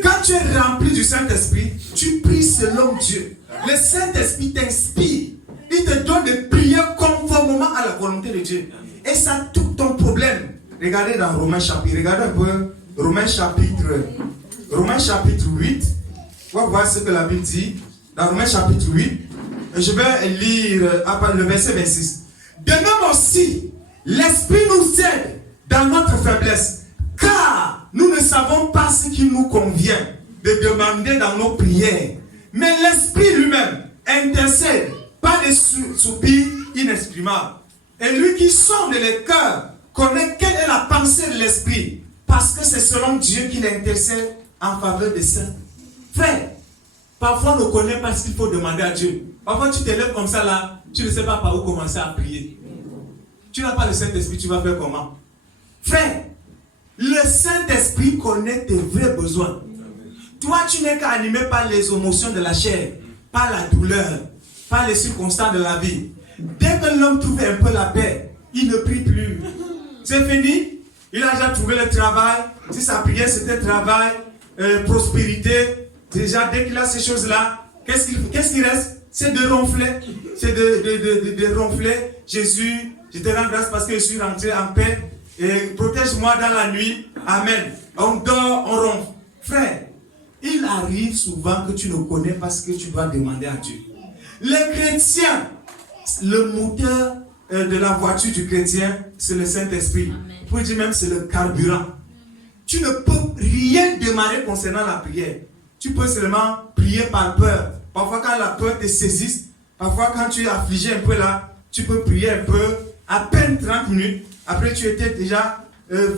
Quand tu es rempli du Saint-Esprit, tu pries selon Dieu. Le Saint-Esprit t'inspire. Il te donne de prier conformément à la volonté de Dieu. Et ça, tout ton problème. Regardez dans Romains chapitre, regardez un peu Romains chapitre 8. On va voir ce que la Bible dit. Dans Romains chapitre 8, je vais lire le verset 26. De même aussi, l'Esprit nous aide dans notre faiblesse, car nous ne savons pas ce qui nous convient de demander dans nos prières. Mais l'Esprit lui-même intercède par des soupirs inexprimables. Et lui qui sonde les cœurs connaît quelle est la pensée de l'Esprit, parce que c'est selon Dieu qu'il intercède en faveur des saints. Frère, parfois on ne connaît pas ce qu'il faut demander à Dieu. Parfois tu te lèves comme ça là, tu ne sais pas par où commencer à prier. Tu n'as pas le Saint-Esprit, tu vas faire comment? Frère, le Saint-Esprit connaît tes vrais besoins. Toi, tu n'es qu'animé par les émotions de la chair, par la douleur, par les circonstances de la vie. Dès que l'homme trouve un peu la paix, il ne prie plus. C'est fini. Il a déjà trouvé le travail. Si sa prière c'était travail, prospérité, déjà dès qu'il a ces choses-là, qu'est-ce qu'il reste? C'est de ronfler. C'est de ronfler. Jésus, je te rends grâce parce que je suis rentré en paix. Et protège-moi dans la nuit. Amen. On dort, on ronfle. Frère, il arrive souvent que tu ne connais pas ce que tu dois demander à Dieu. Les chrétiens, le moteur de la voiture du chrétien, c'est le Saint-Esprit. Pour dire même, c'est le carburant. Tu ne peux rien démarrer concernant la prière. Tu peux seulement prier par peur. Parfois, quand la peur te saisisse, parfois, quand tu es affligé un peu là, tu peux prier un peu, à peine 30 minutes. Après, tu étais déjà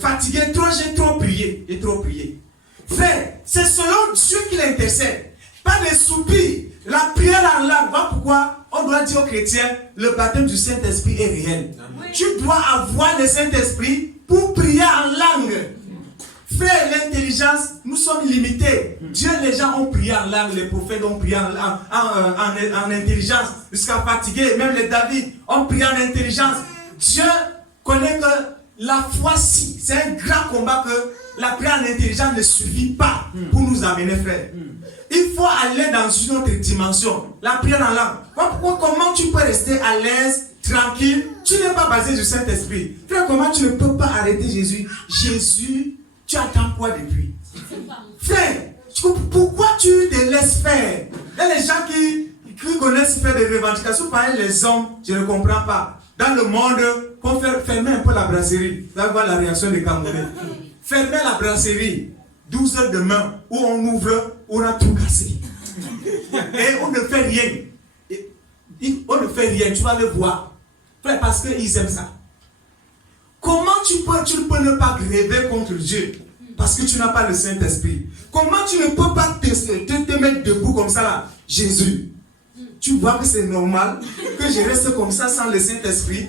fatigué. J'ai trop prié. Frère, c'est selon Dieu qu'il intercède. Pas des soupirs. La prière en langue. Voilà pourquoi on doit dire aux chrétiens, le baptême du Saint-Esprit est réel. Amen. Tu dois avoir le Saint-Esprit pour prier en langue. Frère, l'intelligence, nous sommes limités. Dieu, les gens ont prié en langue, les prophètes ont prié en intelligence, jusqu'à fatiguer. Même les David ont prié en intelligence. Dieu connaît que la foi, si, c'est un grand combat que la prière en intelligence ne suffit pas pour nous amener, frère. Il faut aller dans une autre dimension. La prière en langue. Comment tu peux rester à l'aise, tranquille? Tu n'es pas basé sur Saint-Esprit. Frère, comment tu ne peux pas arrêter Jésus? Jésus, tu attends quoi depuis? Frère, pourquoi tu te laisses faire? Il y a les gens qui connaissent faire des revendications par les hommes, je ne comprends pas. Dans le monde, qu'on fait fermer un peu la brasserie. Vous allez voir la réaction des Camerounais. Fermer la brasserie. 12 heures demain, où on ouvre, on a tout cassé. Et on ne fait rien. On ne fait rien, tu vas le voir. Frère, parce qu'ils aiment ça. Comment tu ne peux ne pas rêver contre Dieu? Parce que tu n'as pas le Saint-Esprit. Comment tu ne peux pas te mettre debout comme ça là? Jésus, tu vois que c'est normal que je reste comme ça sans le Saint-Esprit?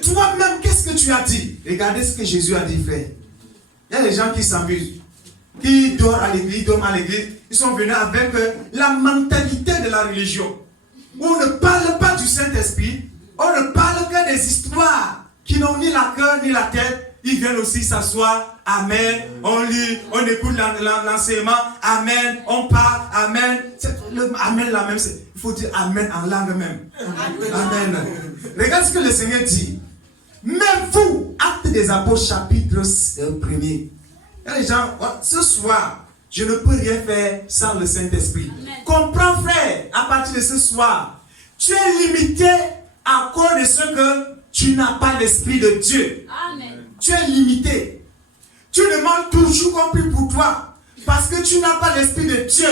Toi-même, qu'est-ce que tu as dit? Regardez ce que Jésus a dit, frère. Il y a des gens qui s'amusent, qui dorment à l'église, ils sont venus avec la mentalité de la religion. Où on ne parle pas du Saint-Esprit, on ne parle que des histoires qui n'ont ni la queue ni la tête. Ils viennent aussi s'asseoir, amen, on lit, on écoute l'enseignement, amen, on parle, amen. Le amen là même, il faut dire amen en langue même. Amen. Regarde ce que le Seigneur dit. Mais vous, Actes des Apôtres chapitre 1er, Quand les gens, ce soir, je ne peux rien faire sans le Saint-Esprit. Comprends, frère, à partir de ce soir, tu es limité à cause de ce que tu n'as pas l'Esprit de Dieu. Amen. Tu es limité. Tu demandes toujours qu'on prie pour toi parce que tu n'as pas l'Esprit de Dieu.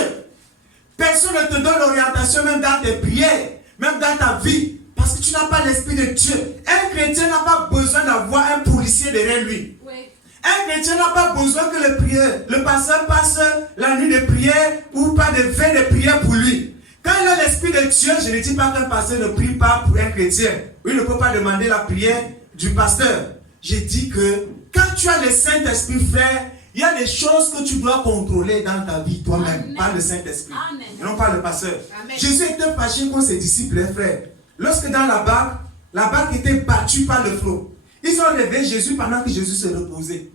Personne ne te donne l'orientation même dans tes prières, même dans ta vie, parce que tu n'as pas l'Esprit de Dieu. Un chrétien n'a pas besoin d'avoir un policier derrière lui. Oui. Un chrétien n'a pas besoin que le pasteur passe la nuit de prière ou pas de veille de prière pour lui. Quand il a l'Esprit de Dieu, je ne dis pas qu'un pasteur ne prie pas pour un chrétien. Il ne peut pas demander la prière du pasteur. Je dis que quand tu as le Saint-Esprit, frère, il y a des choses que tu dois contrôler dans ta vie toi-même, par le Saint-Esprit, et non par le pasteur. Amen. Jésus était fâché contre ses disciples, frère. Lorsque dans la barque était battue par le flot. Ils ont réveillé Jésus pendant que Jésus se reposait.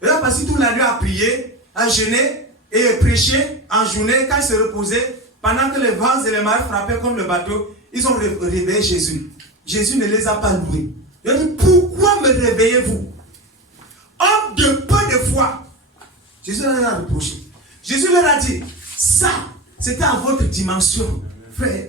Et là, parce que toute la nuit à prier, à jeûner et prêcher en journée, quand il se reposait, pendant que les vents et les marées frappaient comme le bateau, ils ont réveillé Jésus. Jésus ne les a pas loués. Il a dit, pourquoi me réveillez-vous? Homme de peu de foi. Jésus leur a reproché. Jésus leur a dit, ça, c'était à votre dimension, frère.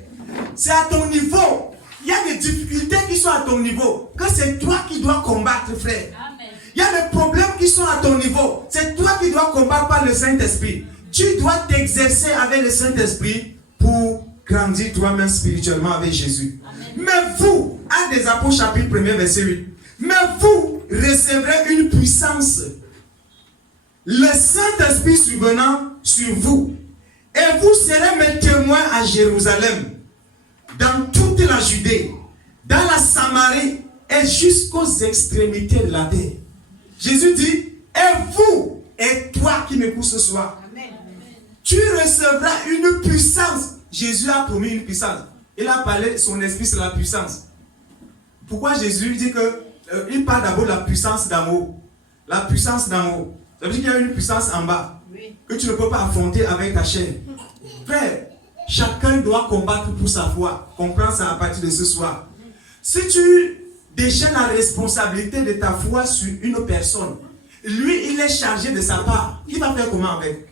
C'est à ton niveau. Il y a des difficultés qui sont à ton niveau. Que c'est toi qui dois combattre, frère. Amen. Il y a des problèmes qui sont à ton niveau. C'est toi qui dois combattre par le Saint-Esprit. Tu dois t'exercer avec le Saint-Esprit pour grandir toi-même spirituellement avec Jésus. Amen. Mais vous, Actes des Apôtres chapitre 1er verset 8. Mais vous recevrez une puissance. Le Saint-Esprit survenant sur vous. Et vous serez mes témoins à Jérusalem, dans toute la Judée, dans la Samarie et jusqu'aux extrémités de la terre. Jésus dit, et vous, et toi qui m'écoutes ce soir, amen, tu recevras une puissance. Jésus a promis une puissance. Il a parlé, son esprit c'est la puissance. Pourquoi Jésus dit que il parle d'abord de la puissance d'amour. La puissance d'amour. Ça veut dire qu'il y a une puissance en bas, oui, que tu ne peux pas affronter avec ta chair. Frère, chacun doit combattre pour sa foi. Comprends ça à partir de ce soir. Si tu déchaînes la responsabilité de ta foi sur une personne, lui, il est chargé de sa part. Il va faire comment avec?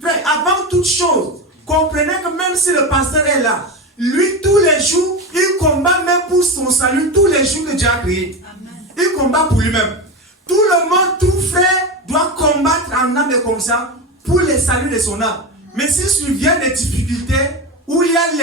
Frère, avant toute chose, comprenez que même si le pasteur est là, lui, tous les jours, il combat même pour son salut, tous les jours que Dieu a créé. Il combat pour lui-même. Tout le monde, tout frère, doit combattre en âme et conscience pour le salut de son âme. Mais s'il survient des difficultés, où il y a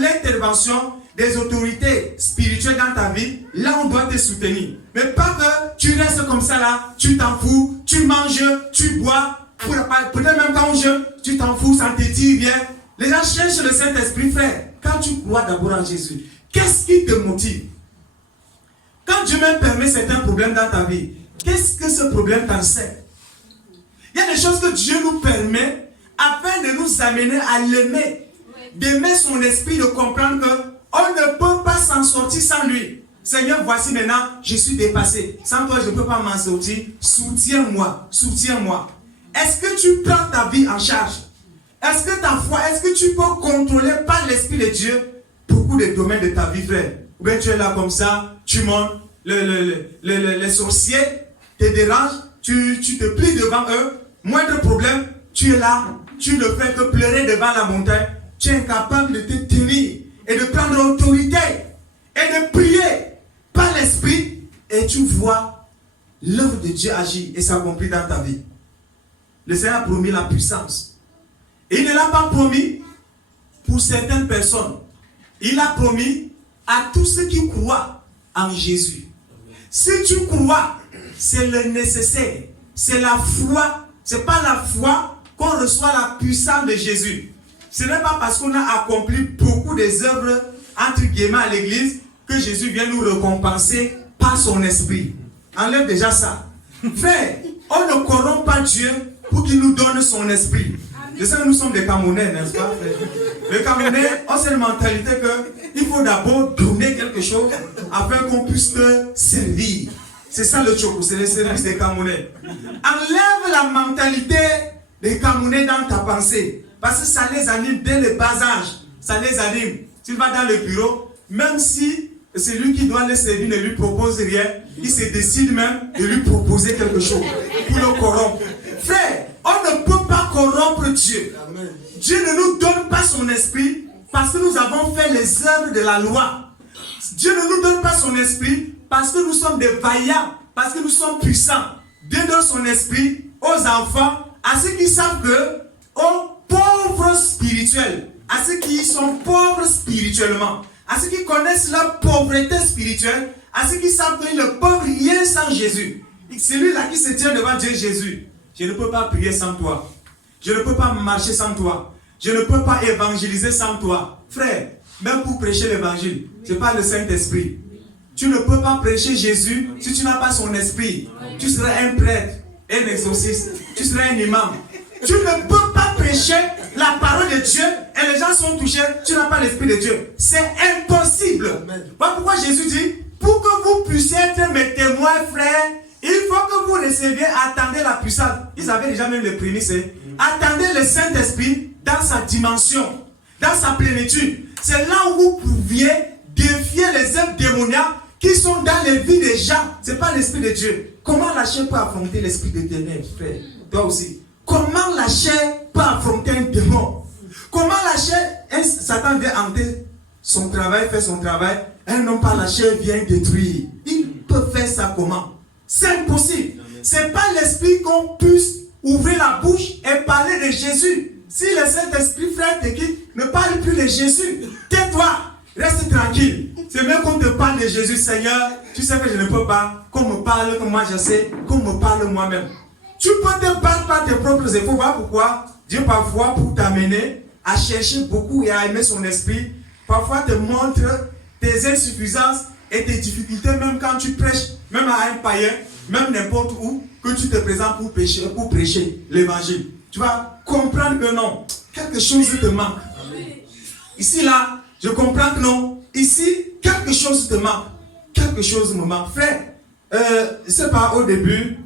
l'intervention des autorités spirituelles dans ta vie, là on doit te soutenir. Mais pas que tu restes comme ça là, tu t'en fous, tu manges, tu bois, peut-être même quand on jeûne, tu t'en fous, ça te dit rien. Les gens cherchent le Saint-Esprit, frère. Quand tu crois d'abord en Jésus, qu'est-ce qui te motive? Quand Dieu même permet certains problèmes dans ta vie, qu'est-ce que ce problème t'enseigne? Il y a des choses que Dieu nous permet afin de nous amener à l'aimer, d'aimer son esprit, de comprendre qu'on ne peut pas s'en sortir sans lui. Seigneur, voici maintenant, je suis dépassé. Sans toi, je ne peux pas m'en sortir. Soutiens-moi, soutiens-moi. Est-ce que tu prends ta vie en charge? Est-ce que ta foi, est-ce que tu peux contrôler par l'Esprit de Dieu beaucoup de domaines de ta vie, frère? Ou bien tu es là comme ça, tu montes, les sorciers te dérangent, tu te plies devant eux, moindre problème, tu es là, tu ne fais que pleurer devant la montagne, tu es incapable de te tenir et de prendre autorité et de prier par l'Esprit et tu vois l'œuvre de Dieu agir et s'accomplir dans ta vie. Le Seigneur a promis la puissance. Et il ne l'a pas promis pour certaines personnes. Il a promis à tous ceux qui croient en Jésus. Si tu crois, c'est le nécessaire. C'est la foi. Ce n'est pas la foi qu'on reçoit la puissance de Jésus. Ce n'est pas parce qu'on a accompli beaucoup des œuvres entre guillemets à l'église que Jésus vient nous récompenser par son esprit. Enlève déjà ça. Frère, on ne corrompt pas Dieu pour qu'il nous donne son esprit. Je sais que nous sommes des Camerounais, n'est-ce pas, frère? Les Camerounais ont cette mentalité qu'il faut d'abord donner quelque chose afin qu'on puisse te servir. C'est ça le choco, c'est le service des Camerounais. Enlève la mentalité des Camerounais dans ta pensée. Parce que ça les anime dès le bas âge. Ça les anime. Tu vas dans le bureau, même si celui qui doit le servir ne lui propose rien, il se décide même de lui proposer quelque chose pour le corrompre. Frère, on ne peut pas corrompre Dieu. Dieu ne nous donne pas son esprit parce que nous avons fait les œuvres de la loi. Dieu ne nous donne pas son esprit parce que nous sommes des vaillants, parce que nous sommes puissants. Dieu donne son esprit aux enfants, à ceux qui savent que, aux pauvres spirituels, à ceux qui sont pauvres spirituellement, à ceux qui connaissent leur pauvreté spirituelle, à ceux qui savent qu'ils ne peuvent rien sans Jésus. Celui-là qui se tient devant Dieu Jésus, je ne peux pas prier sans toi. Je ne peux pas marcher sans toi. Je ne peux pas évangéliser sans toi. Frère, même pour prêcher l'évangile, ce n'est pas le Saint-Esprit. Tu ne peux pas prêcher Jésus si tu n'as pas son esprit. Tu seras un prêtre, un exorciste, tu seras un imam. Tu ne peux pas prêcher la parole de Dieu et les gens sont touchés, tu n'as pas l'esprit de Dieu. C'est impossible. Voilà pourquoi Jésus dit, pour que vous puissiez être mes témoins, frères, il faut que vous receviez, attendez la puissance. Ils avaient déjà même les prémices. Attendez le Saint-Esprit dans sa dimension, dans sa plénitude. C'est là où vous pouviez défier les œuvres démoniaques qui sont dans les vies des gens. Ce n'est pas l'esprit de Dieu. Comment la chair peut affronter l'esprit de ténèbres, frère? Toi aussi. Comment la chair peut affronter un démon? Comment la chair, Satan vient hanter son travail, fait son travail, un homme par la chair vient détruire. Il peut faire ça comment? C'est impossible. Ce n'est pas l'esprit qu'on puisse ouvrir la bouche et parler de Jésus. Si le Saint-Esprit, frère, te quitte, ne parle plus de Jésus. Tais-toi, reste tranquille. C'est même qu'on te parle de Jésus, Seigneur. Tu sais que je ne peux pas. Qu'on me parle, que moi je sais, qu'on me parle moi-même. Tu peux te battre par tes propres efforts. Voilà pourquoi Dieu parfois, pour t'amener à chercher beaucoup et à aimer son esprit, parfois te montre tes insuffisances et tes difficultés, même quand tu prêches, même à un païen, même n'importe où, que tu te présentes pour prêcher l'évangile. Tu vas comprendre que non, quelque chose te manque. Ici, là, je comprends que non. Ici, quelque chose te manque. Quelque chose me manque. Frère, c'est pas au début,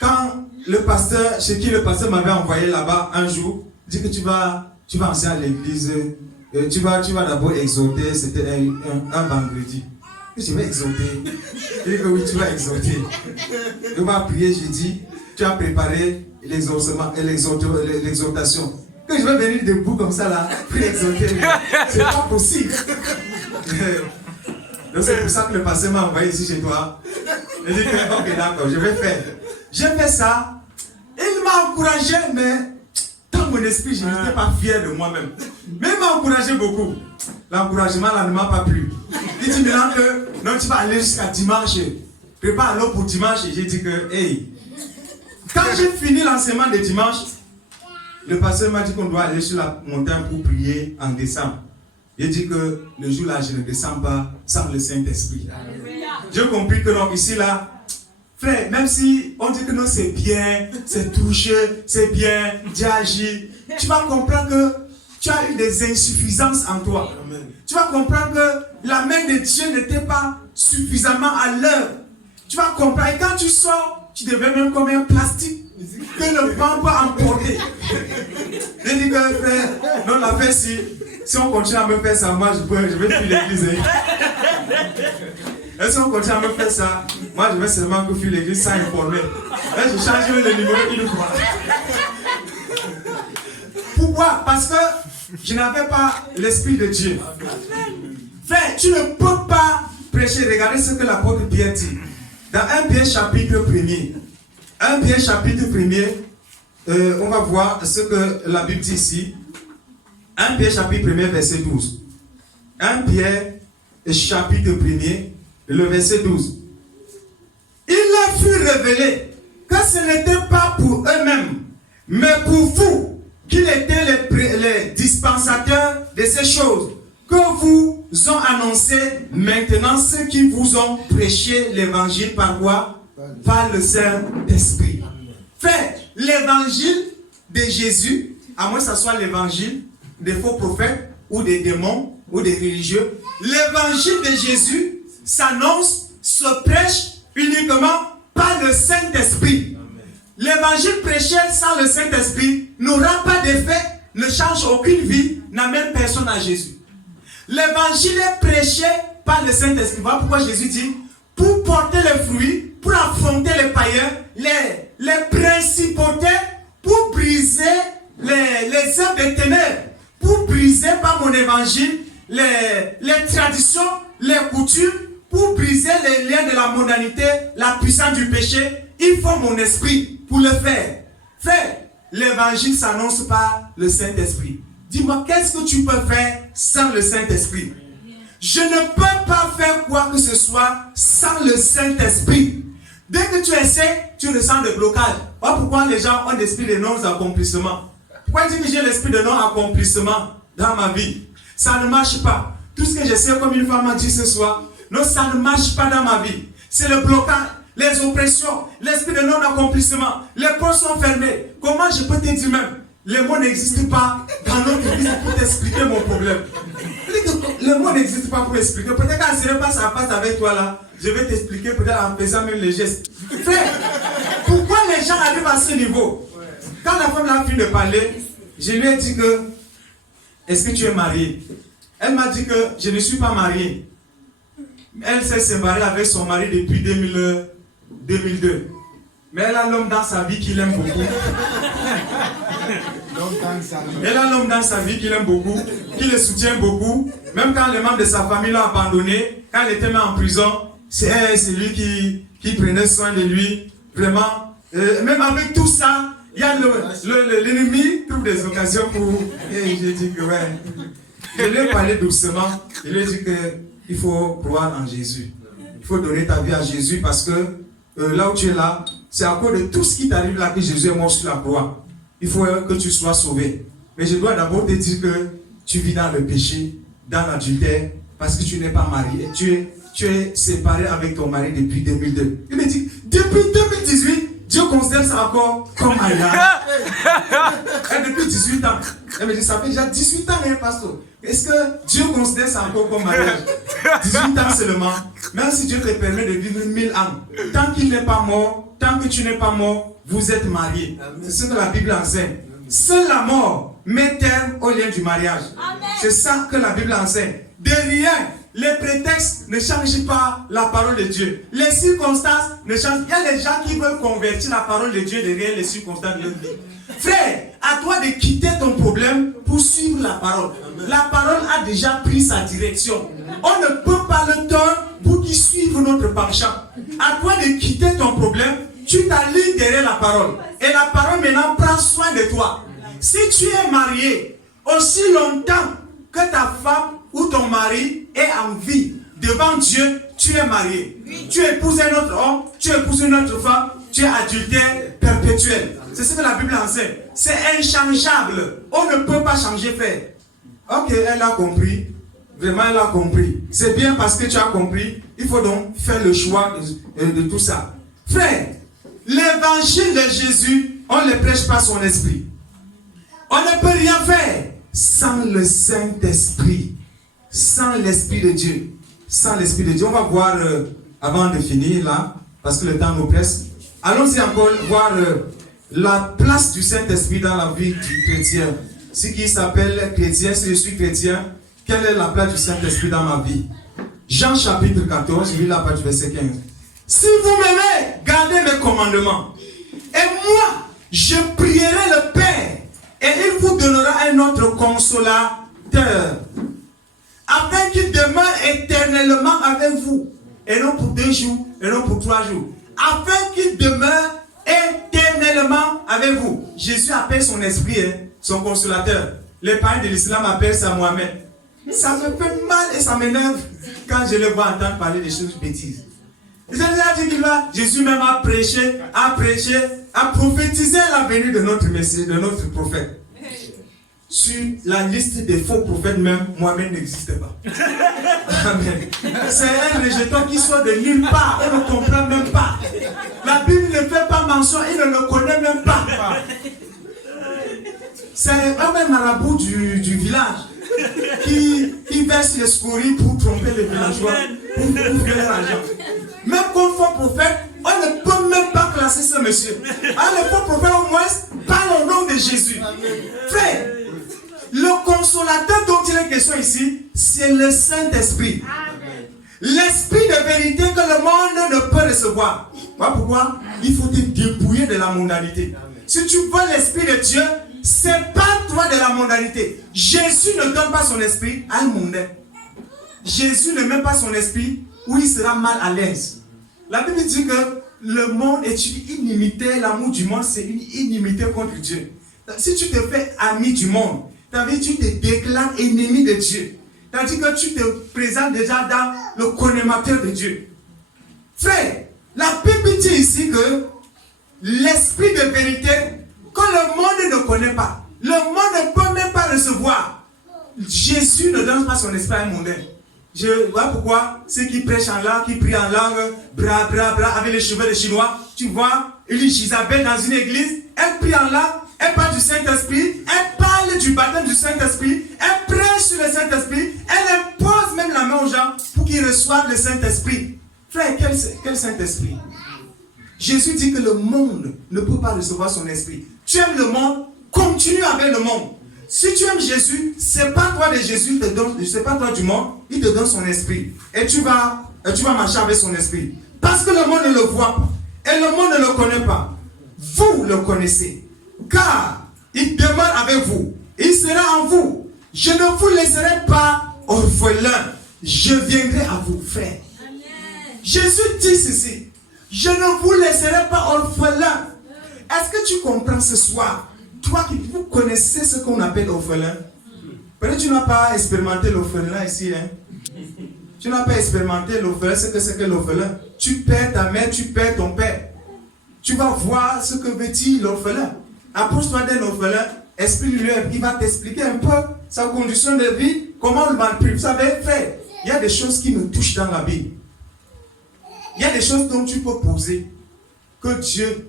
quand le pasteur, chez qui le pasteur m'avait envoyé là-bas un jour, dit que tu vas enseigner à l'église, tu vas d'abord exhorter, c'était un vendredi. Je vais exhorter. Il dit que oui, tu vas exhorter. On va prier jeudi, tu as préparé l'exhortation. Que je vais venir debout comme ça là, pour exhorter. C'est pas possible. Donc c'est pour ça que le pasteur m'a envoyé ici chez toi. Il dit que ok d'accord, je vais faire. J'ai fait ça. Il m'a encouragé, mais dans mon esprit, je n'étais pas fier de moi-même. Mais il m'a encouragé beaucoup. L'encouragement là ne m'a pas plu. Il dit maintenant que non, tu vas aller jusqu'à dimanche. Prépare alors pour dimanche. J'ai dit que, hey. Quand j'ai fini l'enseignement de dimanche, le pasteur m'a dit qu'on doit aller sur la montagne pour prier en décembre. J'ai dit que le jour-là, je ne descends pas sans le Saint-Esprit. J'ai compris que non, ici là, frère, même si on dit que non, c'est bien, c'est touché, c'est bien, Dieu agit, tu vas comprendre que tu as eu des insuffisances en toi. Tu vas comprendre que la main de Dieu n'était pas suffisamment à l'œuvre. Tu vas comprendre, et quand tu sors, tu deviens même comme un plastique que le vent peut emporter. Je dis que frère, non, la fait si on continue à me faire ça, moi je vais fuir l'église. Et si on continue à me faire ça, moi je vais seulement fuir l'église sans informer. Et je change le numéro une fois. Pourquoi? Parce que je n'avais pas l'esprit de Dieu. Frère, tu ne peux pas prêcher. Regardez ce que l'apôtre Pierre dit. Dans 1 Pierre chapitre 1er. 1 Pierre chapitre 1er, on va voir ce que la Bible dit ici. 1 Pierre chapitre 1er, verset 12. 1 Pierre chapitre 1er, le verset 12. Il leur fut révélé que ce n'était pas pour eux-mêmes, mais pour vous, qu'ils étaient les dispensateurs de ces choses, que vous ont annoncé maintenant ceux qui vous ont prêché l'évangile par quoi? Par le Saint-Esprit. Frère, l'évangile de Jésus, à moins que ce soit l'évangile des faux prophètes, ou des démons, ou des religieux, l'évangile de Jésus s'annonce, se prêche uniquement par le Saint-Esprit. L'évangile prêché sans le Saint-Esprit n'aura pas d'effet, ne change aucune vie, n'amène personne à Jésus. L'évangile est prêché par le Saint-Esprit. Voilà pourquoi Jésus dit, pour porter les fruits, pour affronter les païens, les principautés, pour briser les œuvres des ténèbres, pour briser par mon évangile les traditions, les coutumes, pour briser les liens de la mondanité, la puissance du péché, il faut mon esprit pour le faire. Frère, l'évangile s'annonce par le Saint-Esprit. Dis-moi, qu'est-ce que tu peux faire sans le Saint-Esprit? Je ne peux pas faire quoi que ce soit sans le Saint-Esprit. Dès que tu essaies, tu ressens des blocages. Voilà pourquoi les gens ont l'esprit de non-accomplissement. Pourquoi dire que j'ai l'esprit de non-accomplissement dans ma vie? Ça ne marche pas. Tout ce que j'essaie, comme une femme m'a dit ce soir, non, ça ne marche pas dans ma vie. C'est le blocage, les oppressions, l'esprit de non-accomplissement. Les portes sont fermées. Comment je peux te dire même? Les mots n'existent pas dans notre vie pour t'expliquer mon problème. Le mot n'existe pas pour expliquer. Peut-être quand je ne passe à passe avec toi là, je vais t'expliquer peut-être en faisant même les gestes. Frère, pourquoi les gens arrivent à ce niveau? Quand la femme a fini de parler, je lui ai dit que, est-ce que tu es mariée? Elle m'a dit que je ne suis pas mariée. Elle s'est séparée avec son mari depuis 2002. Mais elle a l'homme dans sa vie qu'il aime beaucoup. Elle a l'homme dans sa vie qu'il aime beaucoup, qui le soutient beaucoup. Même quand les membres de sa famille l'ont abandonné, quand il était mis en prison, c'est lui qui prenait soin de lui. Vraiment, même avec tout ça, il y a l'ennemi trouve des occasions pour... Et j'ai dit que ouais. Je lui ai parlé doucement. Je lui ai dit qu'il faut croire en Jésus. Il faut donner ta vie à Jésus parce que là où tu es là, c'est à cause de tout ce qui t'arrive là que Jésus est mort sur la croix. Il faut que tu sois sauvé. Mais je dois d'abord te dire que tu vis dans le péché, dans l'adultère, parce que tu n'es pas marié. Tu es séparé avec ton mari depuis 2002. Il me dit, depuis 2018, Dieu considère ça encore comme mariage. Et depuis 18 ans. Elle me dit, ça fait déjà 18 ans, hein, pasteur. Est-ce que Dieu considère ça encore comme mariage? 18 ans seulement. Même si Dieu te permet de vivre 1000 ans, tant qu'il n'est pas mort, tant que tu n'es pas mort, vous êtes mariés. C'est ce que la Bible enseigne. Seule la mort met terme au lien du mariage. C'est ça que la Bible enseigne. De rien, les prétextes ne changent pas la parole de Dieu. Les circonstances ne changent. Il y a des gens qui veulent convertir la parole de Dieu derrière les circonstances de leur vie. Frère, à toi de quitter ton problème pour suivre la parole. La parole a déjà pris sa direction. On ne peut pas le tordre pour qu'il suive notre penchant. À toi de quitter ton problème, tu t'alignes derrière la parole. Et la parole maintenant prend soin de toi. Si tu es marié, aussi longtemps que ta femme ou ton mari est en vie, devant Dieu, tu es marié. Tu épouses un autre homme, tu épouses une autre femme, tu es adultère perpétuel. C'est ce que la Bible enseigne. C'est inchangeable. On ne peut pas changer, frère. Ok, elle a compris. Vraiment, elle a compris. C'est bien parce que tu as compris. Il faut donc faire le choix de tout ça. Frère, l'évangile de Jésus, on ne le prêche pas son esprit. On ne peut rien faire sans le Saint-Esprit. Sans l'Esprit de Dieu. Sans l'Esprit de Dieu. On va voir, avant de finir là, parce que le temps nous presse. Allons-y encore voir la place du Saint-Esprit dans la vie du chrétien. Ce qui s'appelle chrétien, si je suis chrétien, quelle est la place du Saint-Esprit dans ma vie? Jean chapitre 14, je lis la page verset 15. Si vous m'aimez, gardez mes commandements. Et moi, je prierai le Père, et il vous donnera un autre consolateur, afin qu'il demeure éternellement avec vous, et non pour 2 jours, et non pour 3 jours. Afin qu'il demeure éternellement avec vous. Jésus appelle son esprit, son consolateur. Les païens de l'islam appellent ça Mohamed. Ça me fait mal et ça m'énerve quand je le vois entendre parler des choses bêtises. Jésus même a prêché, a prophétisé la venue de notre Messie, de notre prophète. Sur la liste des faux prophètes même, Mohamed n'existe pas. Amen. C'est un rejeton qui sort de nulle part, on ne comprend même pas. La Bible ne fait pas mention, il ne le connaît même pas. C'est un même marabout du village qui verse les scories pour tromper les villageois, pour ouvrir l'argent. Même comme faux prophète, on ne peut même pas classer ce monsieur. Alors le faux prophète au moins parle au nom de Jésus. Frère, le consolateur dont il est question ici, c'est le Saint-Esprit. L'esprit de vérité que le monde ne peut recevoir. Voilà pourquoi il faut te dépouiller de la mondanité. Si tu veux l'Esprit de Dieu, sépare-toi de la mondanité. Jésus ne donne pas son esprit à un mondain. Jésus ne met pas son esprit où il sera mal à l'aise. La Bible dit que le monde est une inimité, l'amour du monde c'est une inimité contre Dieu. Si tu te fais ami du monde, tu te déclares ennemi de Dieu. C'est-à-dire que tu te présentes déjà dans le connaisseur de Dieu. Frère, la Bible dit ici que l'esprit de vérité, que le monde ne connaît pas, le monde ne peut même pas recevoir. Jésus ne donne pas son esprit à un mondain. Je vois pourquoi ceux qui prêchent en langue, qui prient en langue, bra, avec les cheveux de chinois, tu vois, Isabelle dans une église, elle prie en langue, elle parle du Saint-Esprit, elle parle du baptême du Saint-Esprit, elle prêche sur le Saint-Esprit, elle impose même la main aux gens pour qu'ils reçoivent le Saint-Esprit. Frère, quel Saint-Esprit? Jésus dit que le monde ne peut pas recevoir son esprit. Tu aimes le monde, continue avec le monde. Si tu aimes Jésus, sépare-toi de Jésus, sépare-toi du monde, il te donne son esprit. Et tu vas marcher avec son esprit. Parce que le monde ne le voit pas. Et le monde ne le connaît pas. Vous le connaissez. Car il demeure avec vous. Il sera en vous. Je ne vous laisserai pas orphelin. Je viendrai à vous, frère. Jésus dit ceci. Je ne vous laisserai pas orphelin. Est-ce que tu comprends ce soir? Toi qui vous connaissez ce qu'on appelle orphelin. Peut-être que tu n'as pas expérimenté l'orphelin ici. Hein? Tu n'as pas expérimenté l'orphelin, ce que c'est que l'orphelin. Tu perds ta mère, tu perds ton père. Tu vas voir ce que veut dire l'orphelin. Approche-toi d'un orphelin, explique-lui, il va t'expliquer un peu sa condition de vie, comment on le manipule. Vous savez, frère, il y a des choses qui me touchent dans la Bible. Il y a des choses dont tu peux poser que Dieu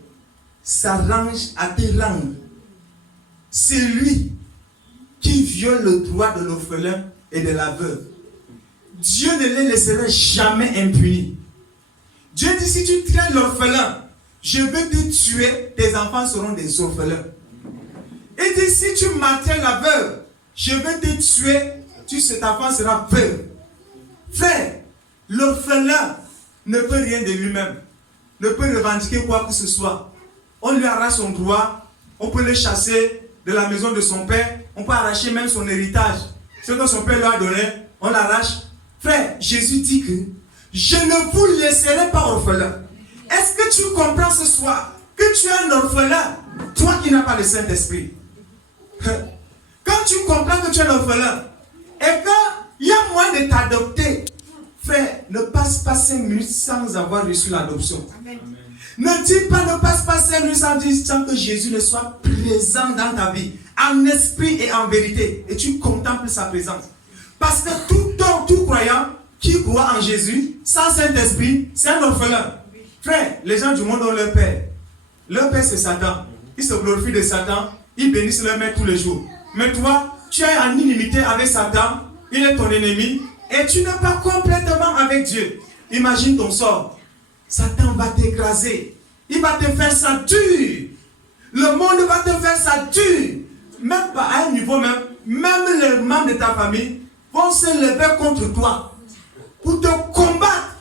s'arrange à te rendre. C'est lui qui viole le droit de l'orphelin et de la veuve. Dieu ne les laissera jamais impunis. Dieu dit, si tu traînes l'orphelin, je vais te tuer, tes enfants seront des orphelins. Il dit, si tu maintiens la veuve, je vais te tuer, cet enfant sera veuve. Frère, l'orphelin ne peut rien de lui-même, ne peut revendiquer quoi que ce soit. On lui arrache son droit, on peut le chasser de la maison de son père, on peut arracher même son héritage. Ce que son père lui a donné, on l'arrache. Frère, Jésus dit que je ne vous laisserai pas orphelin. Est-ce que tu comprends ce soir que tu es un orphelin, toi qui n'as pas le Saint-Esprit? Quand tu comprends que tu es un orphelin et qu'il y a moyen de t'adopter, frère, ne passe pas 5 minutes sans avoir reçu l'adoption. Amen. Ne dis pas, ne passe pas 5 minutes sans que Jésus ne soit présent dans ta vie, en esprit et en vérité. Et tu contemples sa présence. Parce que tout croyant qui croit en Jésus, sans Saint-Esprit, c'est un orphelin. Frère, les gens du monde ont leur père. Leur père, c'est Satan. Ils se glorifient de Satan. Ils bénissent leur mère tous les jours. Mais toi, tu es en inimité avec Satan. Il est ton ennemi. Et tu n'es pas complètement avec Dieu. Imagine ton sort. Satan va t'écraser. Il va te faire ça dur. Le monde va te faire ça dur. Même pas à un niveau même les membres de ta famille vont se lever contre toi pour te combattre.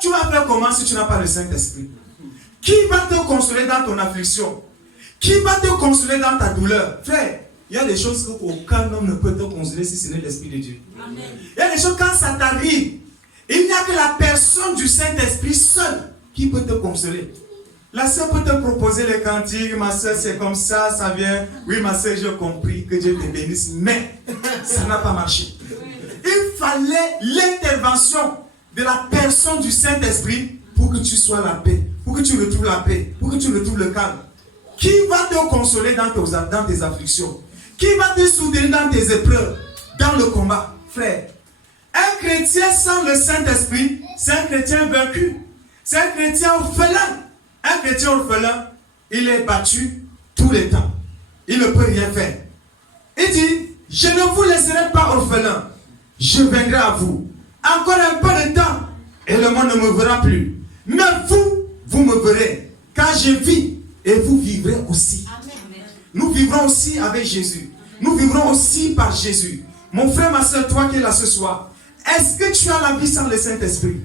Tu vas faire comment si tu n'as pas le Saint-Esprit? Qui va te consoler dans ton affliction? Qui va te consoler dans ta douleur? Frère, il y a des choses qu'aucun homme ne peut te consoler si ce n'est l'Esprit de Dieu. Amen. Il y a des choses quand ça t'arrive, il n'y a que la personne du Saint-Esprit seul qui peut te consoler. La sœur peut te proposer les cantiques, ma sœur c'est comme ça vient. Oui ma sœur, j'ai compris, que Dieu te bénisse, mais ça n'a pas marché. Il fallait l'intervention de la personne du Saint-Esprit pour que tu sois la paix, pour que tu retrouves la paix, pour que tu retrouves le calme. Qui va te consoler dans tes afflictions? Qui va te soutenir dans tes épreuves, dans le combat? Frère, un chrétien sans le Saint-Esprit, c'est un chrétien vaincu. C'est un chrétien orphelin. Un chrétien orphelin, il est battu tout le temps. Il ne peut rien faire. Il dit, je ne vous laisserai pas orphelin. Je viendrai à vous. Encore un peu de temps, et le monde ne me verra plus. Mais vous me verrez. Car je vis, et vous vivrez aussi. Amen. Nous vivrons aussi avec Jésus. Nous vivrons aussi par Jésus. Mon frère, ma soeur, toi qui es là ce soir, est-ce que tu as la vie sans le Saint-Esprit?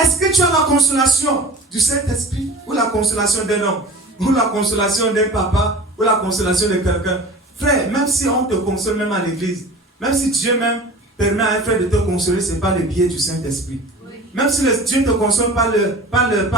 Est-ce que tu as la consolation du Saint-Esprit ou la consolation d'un homme? Ou la consolation d'un papa? Ou la consolation de quelqu'un? Frère, même si on te console même à l'église, même si Dieu même permet à un frère de te consoler, ce n'est pas le biais du Saint-Esprit. Même si Dieu te console par le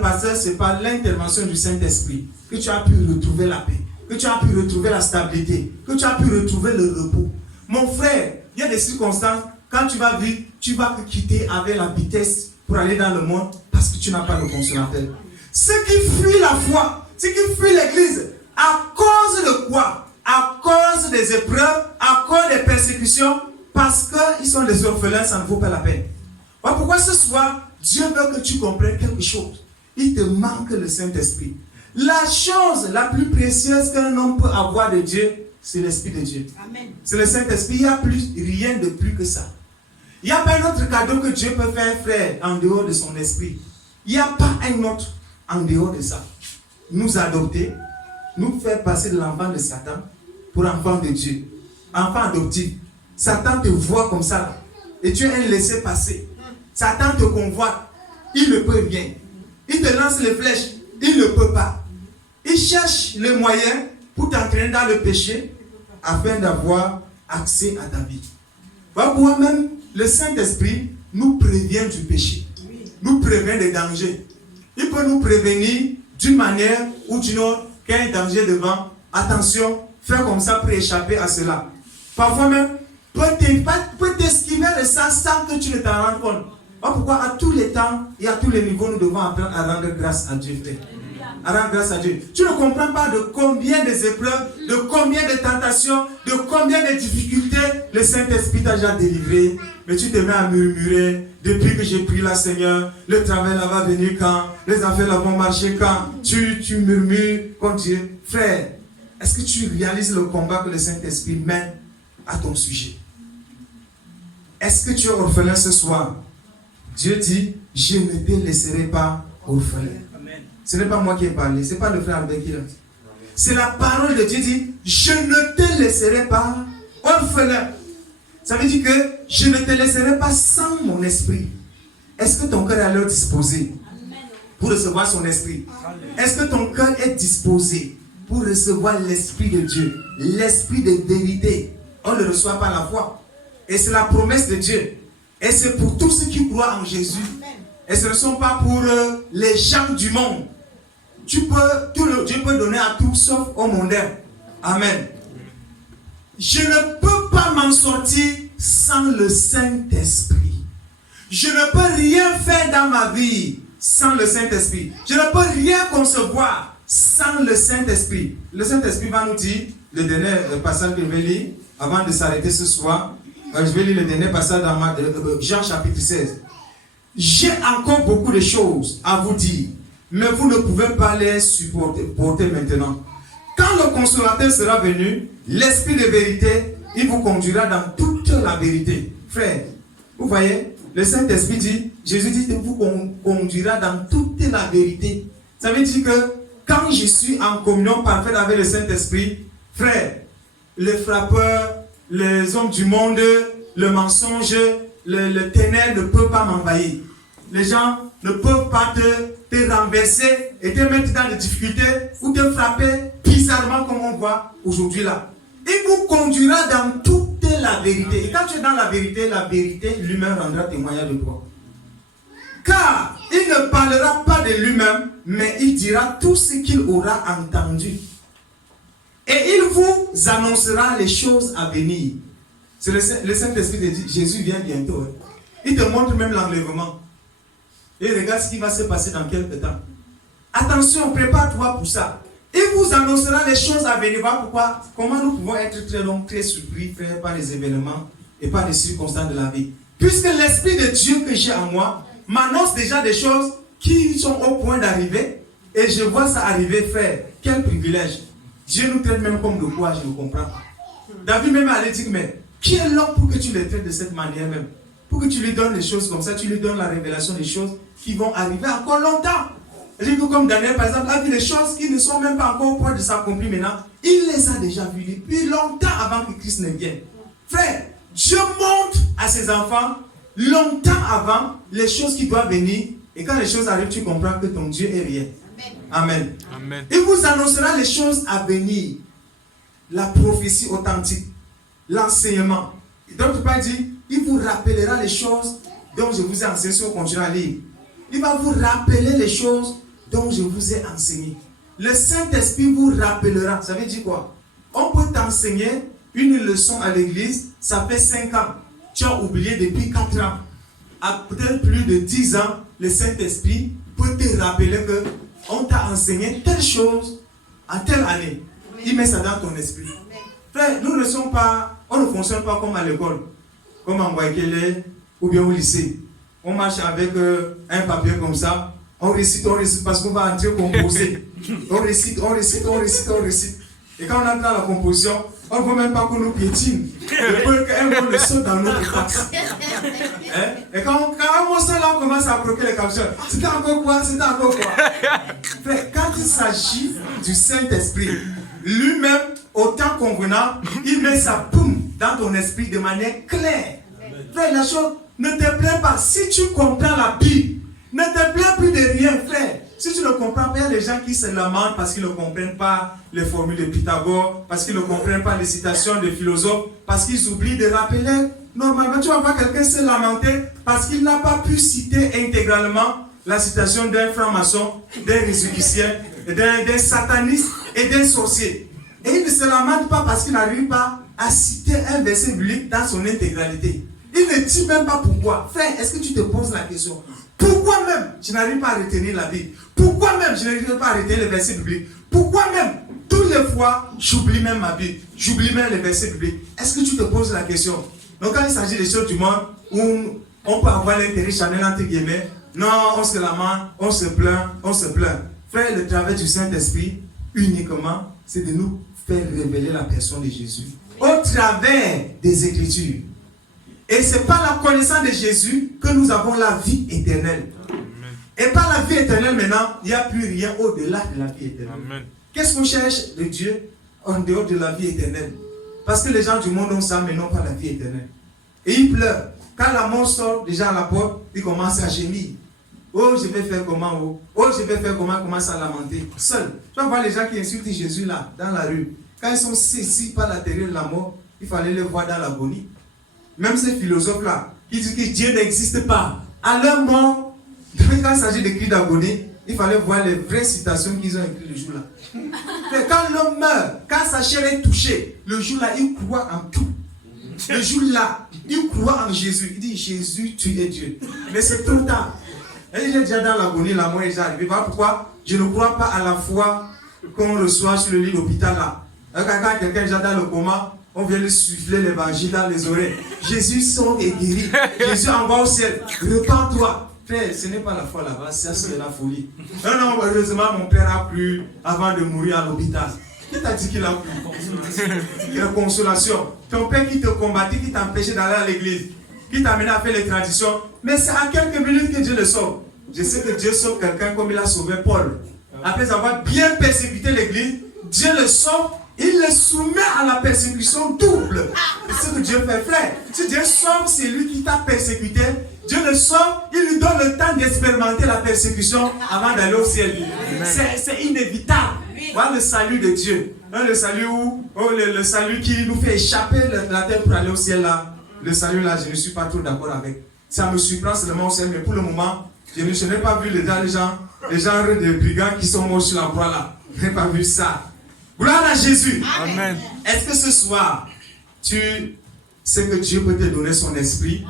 pasteur, ce n'est pas l'intervention du Saint-Esprit que tu as pu retrouver la paix, que tu as pu retrouver la stabilité, que tu as pu retrouver le repos. Mon frère, il y a des circonstances, quand tu vas vivre, tu vas te quitter avec la vitesse pour aller dans le monde parce que tu n'as pas le consolateur. Ceux qui fuient la foi, ceux qui fuient l'église, à cause de quoi? À cause des épreuves, à cause des persécutions, parce qu'ils sont des orphelins, ça ne vaut pas la peine. Voilà pourquoi ce soir, Dieu veut que tu comprennes quelque chose. Il te manque le Saint-Esprit. La chose la plus précieuse qu'un homme peut avoir de Dieu, c'est l'Esprit de Dieu. C'est le Saint-Esprit. Il n'y a rien de plus que ça. Il n'y a pas un autre cadeau que Dieu peut faire, frère, en dehors de son esprit. Il n'y a pas un autre en dehors de ça. Nous adopter, nous faire passer de l'enfant de Satan pour enfant de Dieu. Enfant adoptif. Satan te voit comme ça. Et tu es un laissé-passer. Satan te convoite. Il ne peut rien. Il te lance les flèches. Il ne peut pas. Il cherche les moyens pour t'entraîner dans le péché afin d'avoir accès à ta vie. Voilà pourquoi même le Saint-Esprit nous prévient du péché. Nous prévient des dangers. Il peut nous prévenir d'une manière ou d'une autre qu'il y a un danger devant. Attention, fais comme ça pour échapper à cela. Parfois même, peut t'esquiver de ça sans que tu ne t'en rendes compte. Voilà pourquoi à tous les temps et à tous les niveaux, nous devons apprendre à rendre grâce à Dieu, frère. À rendre grâce à Dieu. Tu ne comprends pas de combien des épreuves, de combien de tentations, de combien de difficultés le Saint-Esprit t'a déjà délivré. Mais tu te mets à murmurer. Depuis que j'ai pris la Seigneur, le travail là va venir quand? Les affaires là vont marcher quand? Tu murmures contre Dieu. Frère, est-ce que tu réalises le combat que le Saint-Esprit mène à ton sujet? Est-ce que tu es orphelin ce soir? Dieu dit, je ne te laisserai pas orphelin. Ce n'est pas moi qui ai parlé, ce n'est pas le frère Albert qui l'a dit. C'est la parole de Dieu dit, je ne te laisserai pas orphelin. Ça veut dire que je ne te laisserai pas sans mon esprit. Est-ce que ton cœur est alors disposé pour recevoir son esprit? Est-ce que ton cœur est disposé pour recevoir l'esprit de Dieu? L'esprit de vérité. On ne le reçoit par la foi. Et c'est la promesse de Dieu. Et c'est pour tous ceux qui croient en Jésus. Et ce ne sont pas pour les gens du monde. Dieu peut donner à tous sauf aux mondains. Amen. Je ne peux pas m'en sortir sans le Saint-Esprit. Je ne peux rien faire dans ma vie sans le Saint-Esprit. Je ne peux rien concevoir sans le Saint-Esprit. Le Saint-Esprit va nous dire, le dernier passage que je vais lire, avant de s'arrêter ce soir, je vais lire le dernier passage dans Jean chapitre 16. J'ai encore beaucoup de choses à vous dire, mais vous ne pouvez pas les supporter maintenant. Quand le consolateur sera venu, l'esprit de vérité, il vous conduira dans toute la vérité. Frère, vous voyez, le Saint-Esprit dit, Jésus dit qu'il vous conduira dans toute la vérité. Ça veut dire que quand je suis en communion parfaite avec le Saint-Esprit, frère, les frappeurs, les hommes du monde, le mensonge, le ténèbre ne peuvent pas m'envahir. Les gens ne peuvent pas te renverser et te mettre dans des difficultés ou te frapper bizarrement comme on voit aujourd'hui là. Il vous conduira dans toute la vérité. Et quand tu es dans la vérité lui-même rendra témoignage de toi. Car il ne parlera pas de lui-même, mais il dira tout ce qu'il aura entendu. Et il vous annoncera les choses à venir. C'est le Saint-Esprit qui dit, Jésus vient bientôt. Hein. Il te montre même l'enlèvement. Et regarde ce qui va se passer dans quelques temps. Attention, prépare-toi pour ça. Il vous annoncera les choses à venir. Voilà pourquoi, comment nous pouvons être très surpris, frère, par les événements et par les circonstances de la vie. Puisque l'Esprit de Dieu que j'ai en moi m'annonce déjà des choses qui sont au point d'arriver. Et je vois ça arriver, frère. Quel privilège. Dieu nous traite même comme de quoi, je ne comprends pas. David même allait dire, mais qui est l'homme pour que tu les traites de cette manière même? Pour que tu lui donnes des choses comme ça, tu lui donnes la révélation des choses qui vont arriver encore longtemps. Et comme Daniel, par exemple, a vu des choses qui ne sont même pas encore au point de s'accomplir maintenant. Il les a déjà vues depuis longtemps avant que Christ ne vienne. Frère, Dieu montre à ses enfants longtemps avant les choses qui doivent venir. Et quand les choses arrivent, tu comprends que ton Dieu est réel. Amen. Amen. Il vous annoncera les choses à venir. La prophétie authentique. L'enseignement. Donc, tu peux dire, il vous rappellera les choses dont je vous ai enseigné si on continue à lire. Il va vous rappeler les choses dont je vous ai enseigné. Le Saint-Esprit vous rappellera. Ça veut dire quoi? On peut t'enseigner une leçon à l'église, ça fait 5 ans. Tu as oublié depuis 4 ans. À peut-être plus de 10 ans, le Saint-Esprit peut te rappeler que on t'a enseigné telle chose en telle année. Il met ça dans ton esprit. Frère, nous ne sommes pas, on ne fonctionne pas comme à l'école, comme en Waikele ou bien au lycée. On marche avec un papier comme ça, on récite parce qu'on va entrer composer. On récite. Et quand on entre dans la composition, on ne veut même pas qu'on nous piétine. De peur qu'un mot ne saute dans notre taxe. Et quand un mot là, on commence à bloquer les captions. C'était encore quoi? Frère, quand il s'agit du Saint-Esprit, lui-même, au temps convenant, il met sa poum dans ton esprit de manière claire. Frère, la chose, ne te plains pas. Si tu comprends la Bible, ne te plains plus de rien, frère. Si tu ne comprends pas, il y a des gens qui se lamentent parce qu'ils ne comprennent pas les formules de Pythagore, parce qu'ils ne comprennent pas les citations des philosophes, parce qu'ils oublient de rappeler. Normalement, tu vas voir quelqu'un se lamenter parce qu'il n'a pas pu citer intégralement la citation d'un franc-maçon, d'un résurrectien, d'un sataniste et d'un sorcier. Et il ne se lamente pas parce qu'il n'arrive pas à citer un verset biblique dans son intégralité. Il ne dit même pas pourquoi. Frère, est-ce que tu te poses la question? Pourquoi même je n'arrive pas à retenir la Bible? Pourquoi même je n'arrive pas à retenir les versets bibliques? Pourquoi même toutes les fois j'oublie même ma Bible? J'oublie même les versets bibliques. Est-ce que tu te poses la question? Donc quand il s'agit des choses du monde où on peut avoir l'intérêt charnel entre guillemets, non, on se lamente, on se plaint. Frère, le travail du Saint-Esprit uniquement, c'est de nous faire révéler la personne de Jésus au travers des Écritures. Et c'est par la connaissance de Jésus que nous avons la vie éternelle. Amen. Et par la vie éternelle maintenant, il n'y a plus rien au-delà de la vie éternelle. Amen. Qu'est-ce qu'on cherche de Dieu en dehors de la vie éternelle? Parce que les gens du monde ont ça, mais non pas la vie éternelle. Et ils pleurent. Quand la mort sort déjà à la porte, ils commencent à gémir. Oh, je vais faire comment? Oh, je vais faire comment? Ils commencent à lamenter. Seul. Tu vas voir les gens qui insultent Jésus là, dans la rue. Quand ils sont saisis par la terreur de la mort, il fallait les voir dans l'agonie. Même ces philosophes-là, qui disent que Dieu n'existe pas, à leur mort, quand il s'agit d'écrire d'agonie, il fallait voir les vraies citations qu'ils ont écrites le jour-là. Quand l'homme meurt, quand sa chair est touchée, le jour-là, il croit en tout. Le jour-là, il croit en Jésus. Il dit, Jésus, tu es Dieu. Mais c'est trop tard. Et il est déjà dans l'agonie, la mort est déjà arrivée. Voilà pourquoi je ne crois pas à la foi qu'on reçoit sur le lit d'hôpital là. Quand quelqu'un est déjà dans le coma, on vient lui souffler l'évangile dans les oreilles. Jésus sauve et guérit. Jésus envoie au ciel. Repends-toi. Frère, ce n'est pas la foi là-bas, ça c'est la folie. Non, heureusement, mon père a plu avant de mourir à l'hôpital. Qui t'a dit qu'il a plu? La consolation. Ton père qui te combattait, qui t'empêchait d'aller à l'église, qui t'amenait à faire les traditions. Mais c'est à quelques minutes que Dieu le sauve. Je sais que Dieu sauve quelqu'un comme il a sauvé Paul. Après avoir bien persécuté l'église, Dieu le sauve. Il le soumet à la persécution double. C'est ce que Dieu fait, frère. Si Dieu sauve, c'est lui qui t'a persécuté. Dieu le sauve, il lui donne le temps d'expérimenter la persécution avant d'aller au ciel. C'est inévitable. Voilà le salut de Dieu. Le salut le salut qui nous fait échapper la terre pour aller au ciel là. Le salut là, je ne suis pas trop d'accord avec. Ça me surprend seulement au ciel, mais pour le moment, je n'ai pas vu les gens de brigands qui sont morts sur la croix là. Je n'ai pas vu ça. Gloire à Jésus. Amen. Est-ce que ce soir, tu sais que Dieu peut te donner son esprit?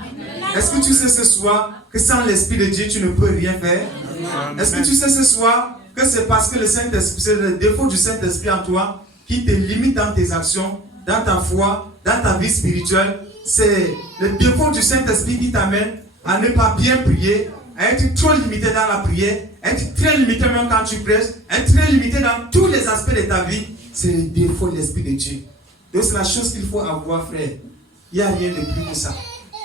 Est-ce que tu sais ce soir que sans l'esprit de Dieu, tu ne peux rien faire? Est-ce que tu sais ce soir que c'est parce que le Saint-Esprit, c'est le défaut du Saint-Esprit en toi qui te limite dans tes actions, dans ta foi, dans ta vie spirituelle? C'est le défaut du Saint-Esprit qui t'amène à ne pas bien prier, à être trop limité dans la prière, à être très limité même quand tu prêches, à être très limité dans tous les aspects de ta vie. C'est le défaut de l'Esprit de Dieu. Donc c'est la chose qu'il faut avoir, frère. Il n'y a rien de plus que ça.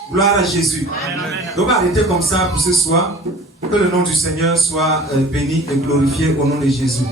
Gloire à Jésus. Amen. Donc on va arrêter comme ça pour ce soir. Que le nom du Seigneur soit béni et glorifié au nom de Jésus.